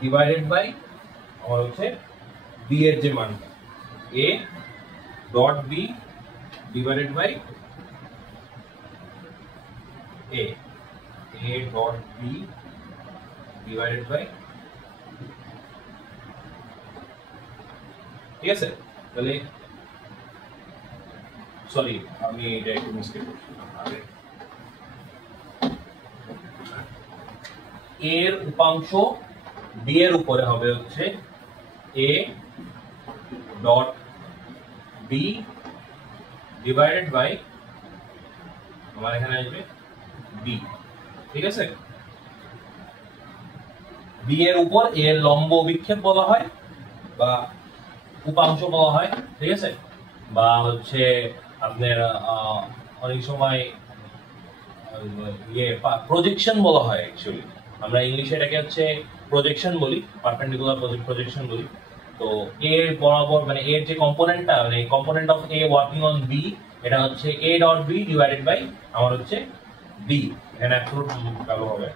divided by আমার হচ্ছে b এর যে মানটা a dot b divided by a dot b divided by, ঠিক আছে? তাহলে সরি আমি এটা একটু মিস্টেক করছি, আগে এর উপাংশ b এর উপরে হবে হচ্ছে a dot b divided by আমার এখানে আসবে b, ঠিক আছে? b এর উপর a এর লম্ব অভিক্ষেপ বলা হয় বা উপাংশ বলা হয়, ঠিক আছে? বা হচ্ছে আপনার অনেক সময় ইয়ে প্রজেকশন বলা হয়। অ্যাকচুয়ালি আমরা ইংলিশে এটাকে হচ্ছে প্রজেকশন বলি, পারপেন্ডিকুলার প্রজেকশন বলি। তো এর বরাবর মানে এর যে কম্পোনেন্টটা মানে component of a working on b, এটা হচ্ছে a dot b divided by আমার হচ্ছে বি, এখানে অ্যাবসলিউট ভ্যালু হবে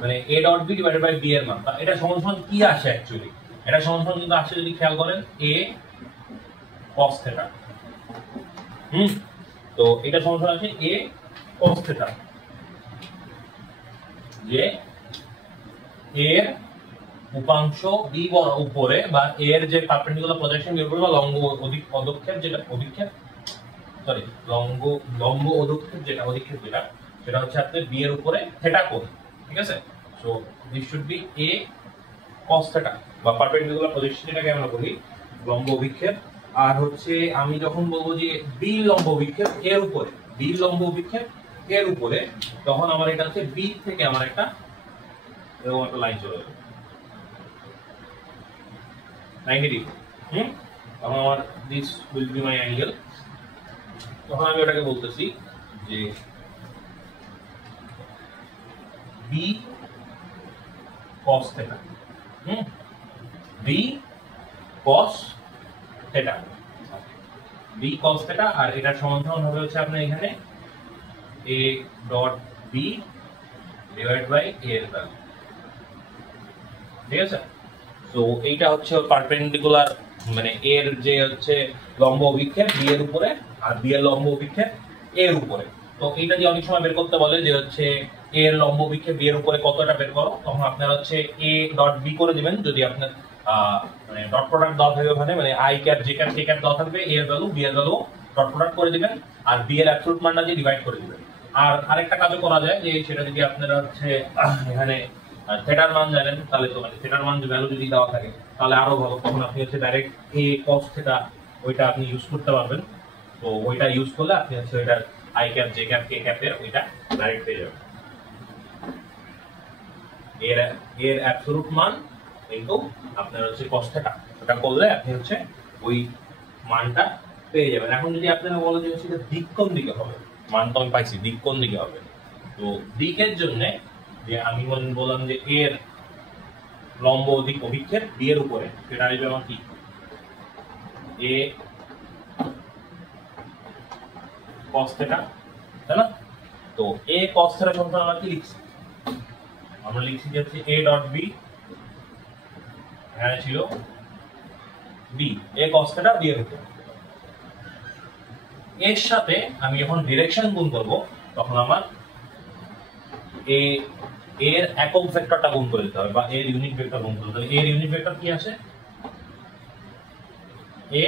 মানে a dot b divided by b এর মান। এটা সমান কি আসে অ্যাকচুয়ালি? এটা সমান কিন্তু আসে যদি খেয়াল করেন a cos থিটা। তো এটা সমান আছে a cos থিটা, যে এর উপাংশ b উপরে বা এর যে পারপেন্ডিকুলার প্রজেকশন বের করবে বা লম্ব অধক্ষেপ যেটা অভিক্ষেপ সরি লম্ব অধক্ষেপ যেটা অধিক্ষেপ যেটা সেটা হচ্ছে আপনার b এর উপরে থিটা কোণ, ঠিক আছে? So this should be a cos theta বা পারপেন্ডিকুলার প্রজেকশন যেটাকে আমরা বলি লম্ব অভিক্ষেপ। আর হচ্ছে আমি যখন বলবো যে b লম্ব অভিক্ষেপ এর উপরে, b লম্ব অভিক্ষেপ এর উপরে, তখন আমার এটা হচ্ছে b থেকে আমার একটা এরকম একটা লাইন চলে যাবে 90 ডিগ্রি। তখন আমার this will be my angle. তখন আমি ওটাকে বলতেছি যে b cos theta, b cos theta, b cos theta. আর এটার সমাধান হবে হচ্ছে আপনার এখানে a dot b divide by a এর ভ্যালু, ঠিক আছে? তো এইটা হচ্ছে পারপেন্ডিকুলার মানে এর যে হচ্ছে লম্ব অভিক্ষেপ b এর উপরে আর b এর লম্ব অভিক্ষেপ a এর উপরে। তো এইটা যে অনেক সময় বের করতে বলে যে হচ্ছে a এর লম্ব অভিক্ষেপ b এর উপরে কতটা বের করো, তখন আপনারা হচ্ছে a ডট b করে দিবেন। যদি আপনার মানে ডট প্রোডাক্ট দেওয়া থাকে ওখানে মানে i cap j cap k cap দেওয়া থাকবে, a এর ভ্যালু b এর ভ্যালু ডট প্রোডাক্ট করে দিবেন আর b এর অ্যাবসলিউট মানটা দিয়ে ডিভাইড করে দিবেন। আর আরেকটা কাজও করা যায় যে সেটা যদি আপনারা হচ্ছে এখানে থিটার মান জানেন তাহলে তো মানে থিটার মান যে ভ্যালু যদি দেওয়া থাকে তাহলে আরো ভালো, তখন আপনি হচ্ছে ডাইরেক্ট a cos থিটা ওইটা আপনি ইউজ করতে পারবেন। তো ওইটা ইউজ করলে আপনি হচ্ছে ওইটার i cap j cap k ক্যাপের ওইটা ডাইরেক্ট পেয়ে যাবেন, এর অ্যাবসলিউট মান কিন্তু আপনার হচ্ছে cos থিটা। ওটা করলে আপনি হচ্ছে ওই মানটা পেয়ে যাবেন। এখন যদি আপনারা বলেন যে হচ্ছে দিক কোন দিকে হবে, মান তো আমি পাইছি, দিক কোন দিকে হবে? তো দিকের জন্য যে আমি বললাম যে এর লম্ব অভিক্ষেপ b এর উপরে, সেটা আসবে আমার কি a cos থিটা, তাই না? তো a cos থিটা সমান আমরা কি লিখছি? আমরা লিখছি যে হচ্ছে a ডট b, এখানে ছিল b, a cos theta b এর উপরে। এর সাথে আমি যখন ডিরেকশন গুণ করব তখন আমার এর একক ভেক্টরটা গুণ করে দিতে হবে বা এর ইউনিট ভেক্টর গুণ করতে হবে। এর ইউনিট ভেক্টর কি আছে? a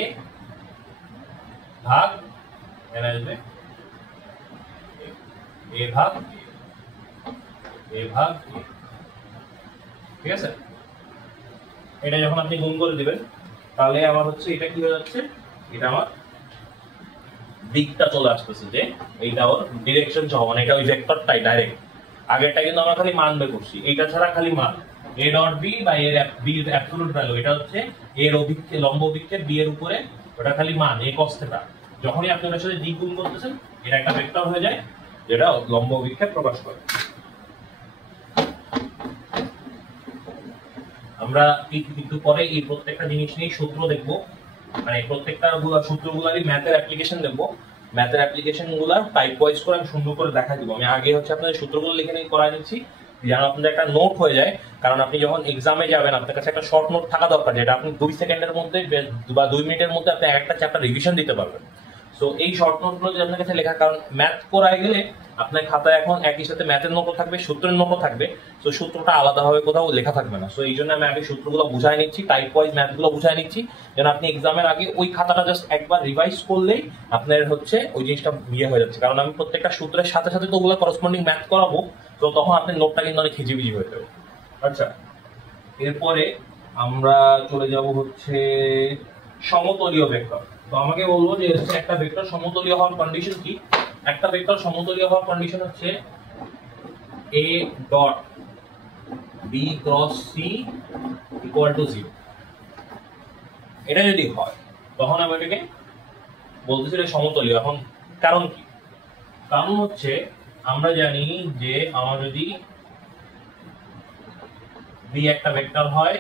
ভাগ এখানে আসবে a ভাগ ঠিক আছে? এটা যখন আপনি গুণ করে দিবেন তাহলে আমার হচ্ছে এটা কি হয়ে যাচ্ছে, এটা আমার দিকটা চলে আসতেছে যে এইটা ওর ডিরেকশন সহ মানে এটা ওই ভেক্টরটাই ডাইরেক্ট। আগেরটা কিন্তু আমরা খালি মান বের করছি, এইটা ছাড়া খালি মান, এ ডট বি বা এর বি এর অ্যাবসলিউট ভ্যালু, এটা হচ্ছে এর অভিক্ষেপ লম্ব অভিক্ষেপ বি এর উপরে, ওটা খালি মান এ cos থিটা। যখনই আপনি ওটার সাথে দ্বিগুণ করতেছেন এটা একটা ভেক্টর হয়ে যায় যেটা লম্ব অভিক্ষেপ প্রকাশ করে। আমরা একটু পরে এই প্রত্যেকটা জিনিস নিয়ে সূত্র দেখব, মানে প্রত্যেকটা সূত্রগুলোরই ম্যাথের অ্যাপ্লিকেশন দেখব। ম্যাথের অ্যাপ্লিকেশন গুলা টাইপ ওয়াইজ করে আমি সুন্দর করে দেখা দিব। আমি আগে হচ্ছে আপনাদের সূত্রগুলো লিখে নিয়ে করাই দিচ্ছি যেন আপনাদের একটা নোট হয়ে যায়, কারণ আপনি যখন এক্সামে যাবেন আপনার কাছে একটা শর্ট নোট থাকা দরকার, যেটা আপনি 2 সেকেন্ডের মধ্যে বা 2 মিনিটের মধ্যে আপনি একটা চ্যাপ্টার রিভিশন দিতে পারবেন। সো এই শর্ট নোটগুলো যদি আপনার কাছে লেখা, কারণ ম্যাথ করায় গেলে আপনার খাতায় এখন একই সাথে ম্যাথের নোটও থাকবে, সূত্রের নোটও থাকবে, তো সূত্রটা আলাদাভাবে কোথাও লেখা থাকবে না। সো এই জন্য আমি আগে সূত্রগুলো বুঝাই নিচ্ছি, টাইপ ওয়াইজ ম্যাথগুলো বুঝাই নিচ্ছি, যেন আপনি এক্সামের আগে ওই খাতাটা জাস্ট একবার রিভাইজ করলেই আপনার হচ্ছে ওই জিনিসটা ইয়ে হয়ে যাচ্ছে। কারণ আমি প্রত্যেকটা সূত্রের সাথে সাথে তো ওগুলো করসপন্ডিং ম্যাথ করাবো, তো তখন আপনার নোটটা কিন্তু অনেক খিজিবিজি হয়ে যাবে। আচ্ছা, এরপরে আমরা চলে যাব হচ্ছে সমতলীয় ভেক্টর। তো আমাকে বলবো যে একটা ভেক্টর সমতলীয় হওয়ার কন্ডিশন কি। একটা ভেক্টর সমতলীয় হওয়ার কন্ডিশন হচ্ছে a dot b cross c equal to 0। এটা যদি হয় তখন আমি এটাকে বলতেছি এটা সমতলীয়। এখন কারণ কি? কারণ হচ্ছে আমরা জানি যে আমার যদি b একটা ভেক্টর হয়,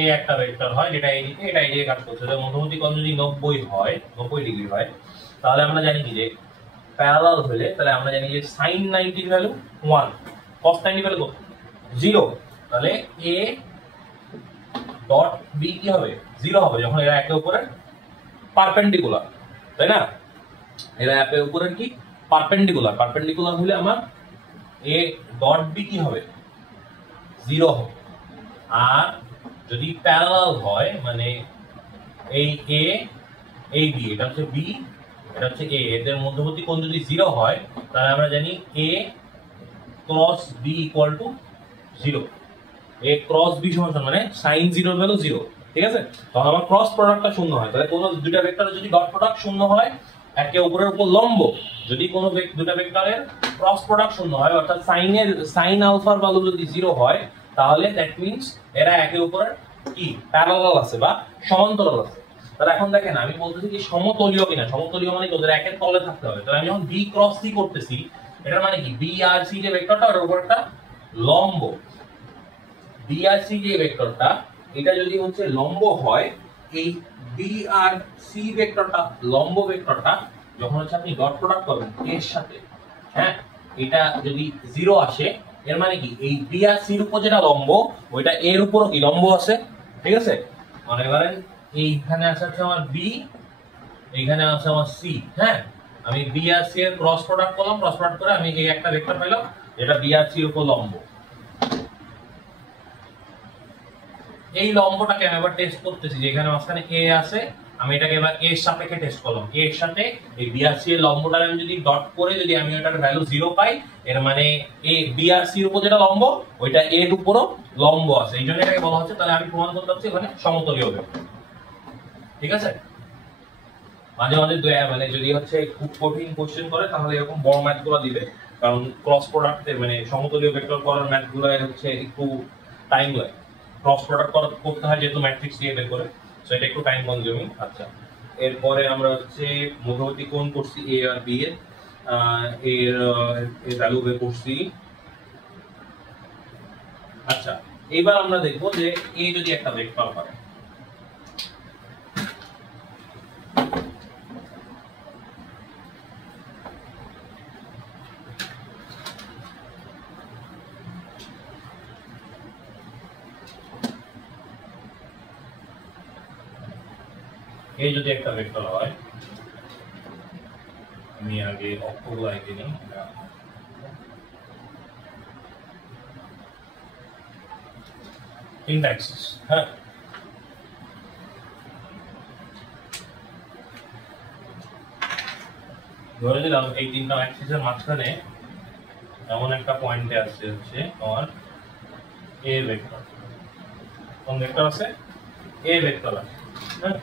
a একটা ভেক্টর হয়, যেটা এইদিকে এটা এইদিকে কাজ করছে, তার মধ্যবর্তী কোণ যদি 90 হয়, 90 ডিগ্রি হয়, তাহলে আমরা জানি কি যে প্যারালাল হলে তাহলে আমরা জানি যে sin 90 এর ভ্যালু 1, cos 90 ভ্যালু 0, তাহলে a ডট b কি হবে? 0 হবে যখন এরা একে অপরের পারপেন্ডিকুলার, তাই না? এরা একে অপরের কি পারপেন্ডিকুলার, পারপেন্ডিকুলার হলে আমার a ডট b কি হবে? 0 হবে। আর যদি প্যারালাল হয় মানে এই a এই b, এটা হচ্ছে b এটা হচ্ছে a, এদের মধ্যবর্তী কোণ যদি 0 হয় তাহলে আমরা জানি a cross b equal to 0। a cross b সমান মানে sin 0 এর ভ্যালু 0, ঠিক আছে? তখন আমার ক্রস প্রোডাক্টটা শূন্য হয়। তাহলে কোন দুইটা ভেক্টরের যদি ডট প্রোডাক্ট শূন্য হয় একে অপরের উপর লম্ব, যদি কোন দুইটা ভেক্টরের ক্রস প্রোডাক্ট শূন্য হয় অর্থাৎ sin আলফার ভ্যালু যদি 0 হয় তাহলে দ্যাট মিন্স এরা একে অপরের কি প্যারালাল আছে বা সমান্তরাল আছে। তাহলে এখন দেখেন আমি বলতেছি কি সমতলীয় কিনা। সমতলীয় মানে ওদের একের তলে থাকতে হবে। তাহলে আমি যখন b ক্রস c করতেছি এটা মানে কি b আর c যে ভেক্টরটা ওটার উপর একটা লম্ব, b আর c যে ভেক্টরটা এটা যদি হচ্ছে লম্ব হয়, এই b আর c ভেক্টরটা লম্ব ভেক্টরটা যখন হচ্ছে আপনি ডট প্রোডাক্ট করবেন এর সাথে, হ্যাঁ, এটা যদি 0 আসে এর মানে কি এই b আর c এর উপর যেটা লম্ব ওইটা এর উপরও কি লম্ব আছে, ঠিক আছে? মনে করেন এইখানে আছে আমার b, এইখানে আছে আমার c, হ্যাঁ, আমি b আর c এর ক্রস প্রোডাক্ট করলাম, ক্রস প্রোডাক্ট করে আমি এই একটা ভেক্টর পেলাম যেটা b আর c এর উপর লম্ব। এই লম্বটাকে আমি এবার টেস্ট করতেছি যে এখানে মাঝখানে a আছে, আমি এটাকে এবার a এর সাপেক্ষে টেস্ট করলাম। a এর সাথে এই b আর c এর লম্বটাকে আমি যদি ডট করে যদি আমি এটার ভ্যালু 0 পাই এর মানে a b আর c এর উপর যেটা লম্ব ওইটা a এর উপরও লম্ব আছে, এইজন্য এটাকে বলা হচ্ছে। তাহলে আমি প্রমাণ করতে পারছি ওখানে সমতলীয় ভেক্টর, ঠিক আছে? মাঝে মাঝে মানে যদি হচ্ছে খুব কঠিন কোশ্চেন করে তাহলে এরকম বড় ম্যাথ গুলো দিবে, কারণ ক্রস প্রোডাক্টে মানে সমতলীয় ভেক্টর করার ম্যাথ গুলো হচ্ছে একটু টাইম লাগে। ক্রস প্রোডাক্ট করতে হয় যেহেতু ম্যাট্রিক্স দিয়ে বের করে, সো এটা একটু টাইম কনজিউমিং। আচ্ছা, এরপরে আমরা হচ্ছে মধ্যবর্তী কোণ করছি a আর b এর ভ্যালু বের করছি। আচ্ছা, এবার আমরা দেখব যে a যদি একটা ভেক্টর হয়, এই যদি একটা ভেক্টর হয়, আমি আগে অক্ষগুলো এঁকে নিই। তিনটা অ্যাক্সিস, হ্যাঁ, ধরে নিলাম এই তিনটা অ্যাক্সিসের মাঝখানে এমন একটা পয়েন্টে আসছে হচ্ছে আমার a ভেক্টর। কোন ভেক্টর আছে? a ভেক্টর আছে, হ্যাঁ।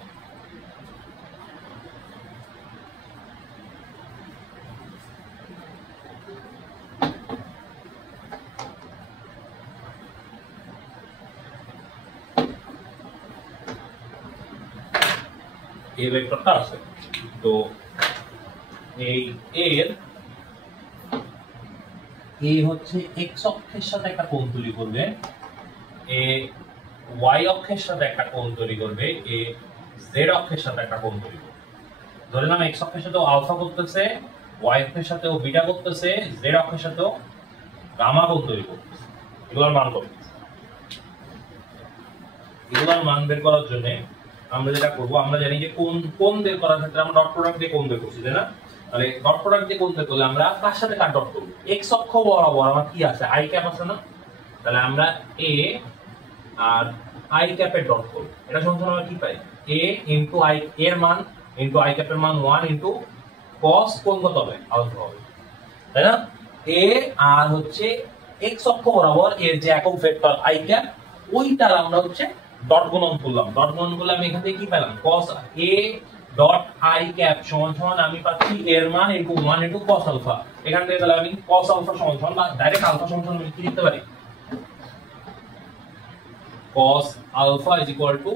এ ভেক্টরটা আছে। তো এই এর এ হচ্ছে এক্স অক্ষের সাথে একটা কোণ তৈরি করবে, এ ওয়াই অক্ষের সাথে একটা কোণ তৈরি করবে, এ জেড অক্ষের সাথে একটা কোণ তৈরি করবে। ধরে নাম এক্স অক্ষের সাথেও আলফা করতেছে, ওয়াই অক্ষের সাথেও বিটা করতেছে, জেড অক্ষের সাথেও গামা কোণ তৈরি করতেছে। এগুলোর মান কত? এগুলোর মান বের করার জন্য আমরা যেটা করব, আমরা জানি যে কোণ বের করার ক্ষেত্রে আমরা ডট প্রোডাক্ট দিয়ে কোণ বের করছি, তাই না? তাহলে ডট প্রোডাক্ট দিয়ে কোণ বের করলে আমরা কার সাথে কার ডট করব? এক্স অক্ষ বরাবর আমার কি আছে? আই ক্যাপ আছে না? তাহলে আমরা এ আর আই ক্যাপের ডট করব। এটা সমান আমরা কি পাই? এ ইনটু আই এর মান ইনটু আই ক্যাপের মান 1 ইনটু cos কোণ কত হবে? আলফা হবে, তাই না? এ আর হচ্ছে এক্স অক্ষ বরাবর এর যে একক ভেক্টর আই ক্যাপ, ওইটার আমরা হচ্ছে ডট গুণন করলাম। ডট গুণন করলে আমি এখান থেকে কি পেলাম? cos a dot I cap সমান সমান আমি পাচ্ছি এর মান ইনটু 1 ইনটু cos আলফা। এখান থেকে তাহলে আমি cos আলফা সমান সমান বা ডাইরেক্ট আলফা সমান সমান আমি কি লিখতে পারি? cos alpha is equal to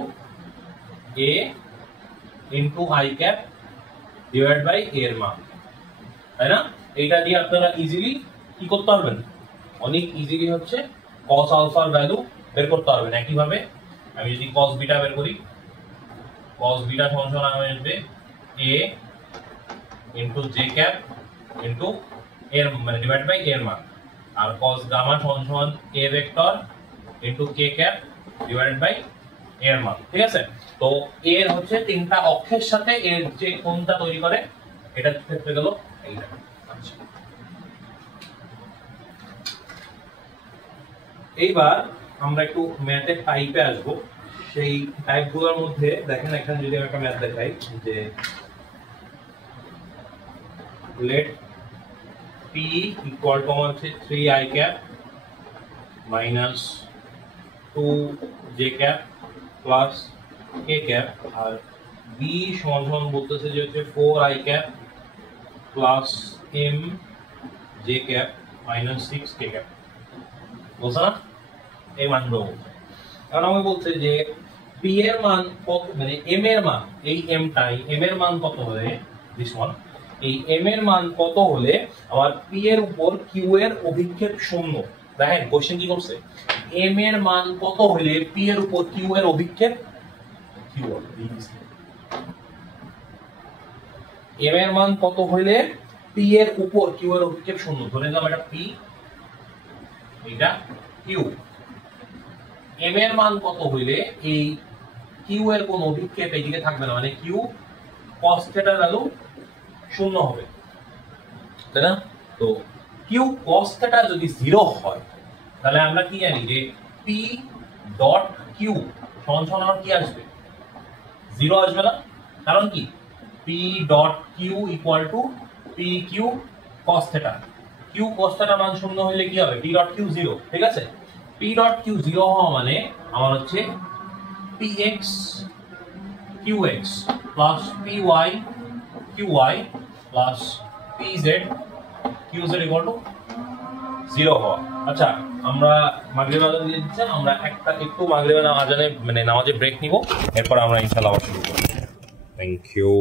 a into i cap divided by a এর মান, তাই না? এটা দিয়ে আপনারা ইজিলি কি করতে পারবেন? অনেক ইজিলি হচ্ছে cos alpha এর ভ্যালু বের করতে পারবেন। একই ভাবে আমি যদি cos বিটা বের করি, cos বিটা সমান সমান আসবে a into j cap into এর মানে ডিভাইড বাই এর মান, আর cos গামা সমান সমান a vector into k cap divided by এর মান। ঠিক আছে? তো এর হচ্ছে তিনটা অক্ষের সাথে এর যে কোণটা তৈরি করে এটা ক্ষেত্রে গেল এইটা। আচ্ছা, এইবার আমরা একটু ম্যাথের টাইপে আসব। সেই টাইপগুলোর মধ্যে দেখেন এখানে যদি আমি একটা ম্যাথ দেখাই যে লেট p ইকুয়াল টু হচ্ছে 3i cap minus 2j cap plus k cap, আর b সমান সমান বলতেছে যে হচ্ছে 4i cap plus m j cap minus 6k cap. বুঝছ না? এই মানগুলো বলছে। কারণ আমাকে বলছে যে p এর মান কত, মানে m এর মান, এই m টাই m এর মান কত হলে দিস ওয়ান, এই m এর মান কত হলে আমার p এর উপর q এর অভিক্ষেপ শূন্য। দেখেন কোশ্চেন কি করছে, m এর মান কত হলে p এর উপর q এর অভিক্ষেপ q m এর মান কত হলে p এর উপর q এর অভিক্ষেপ শূন্য। ধরে নিলাম এটা p, এটা q। m এর মান কত হইলে এই q এর কোন অভিক্ষেপ এইদিকে থাকবে না, মানে q cos θ ভ্যালু শূন্য হবে, তাই না? তো q cos θ যদি 0 হয় তাহলে আমরা কি জানি যে p ডট q সমান সমান আমার কি আসবে? 0 আসবে না? কারণ কি p dot q equal to pq cos θ। q cos θ মান শূন্য হলে কি হবে? p dot q 0। ঠিক আছে? p ডট q 0 হওয়া মানে আমার হচ্ছে px qx plus py qy plus pz qz equal to 0 হওয়া। আচ্ছা, আমরা মাগরিব আজান দিয়ে দিচ্ছেন, আমরা একটু মাগরিব আজানে মানে নামাজে ব্রেক নিব, এরপর আমরা ইনশাআল্লাহ শুরু করব। Thank you.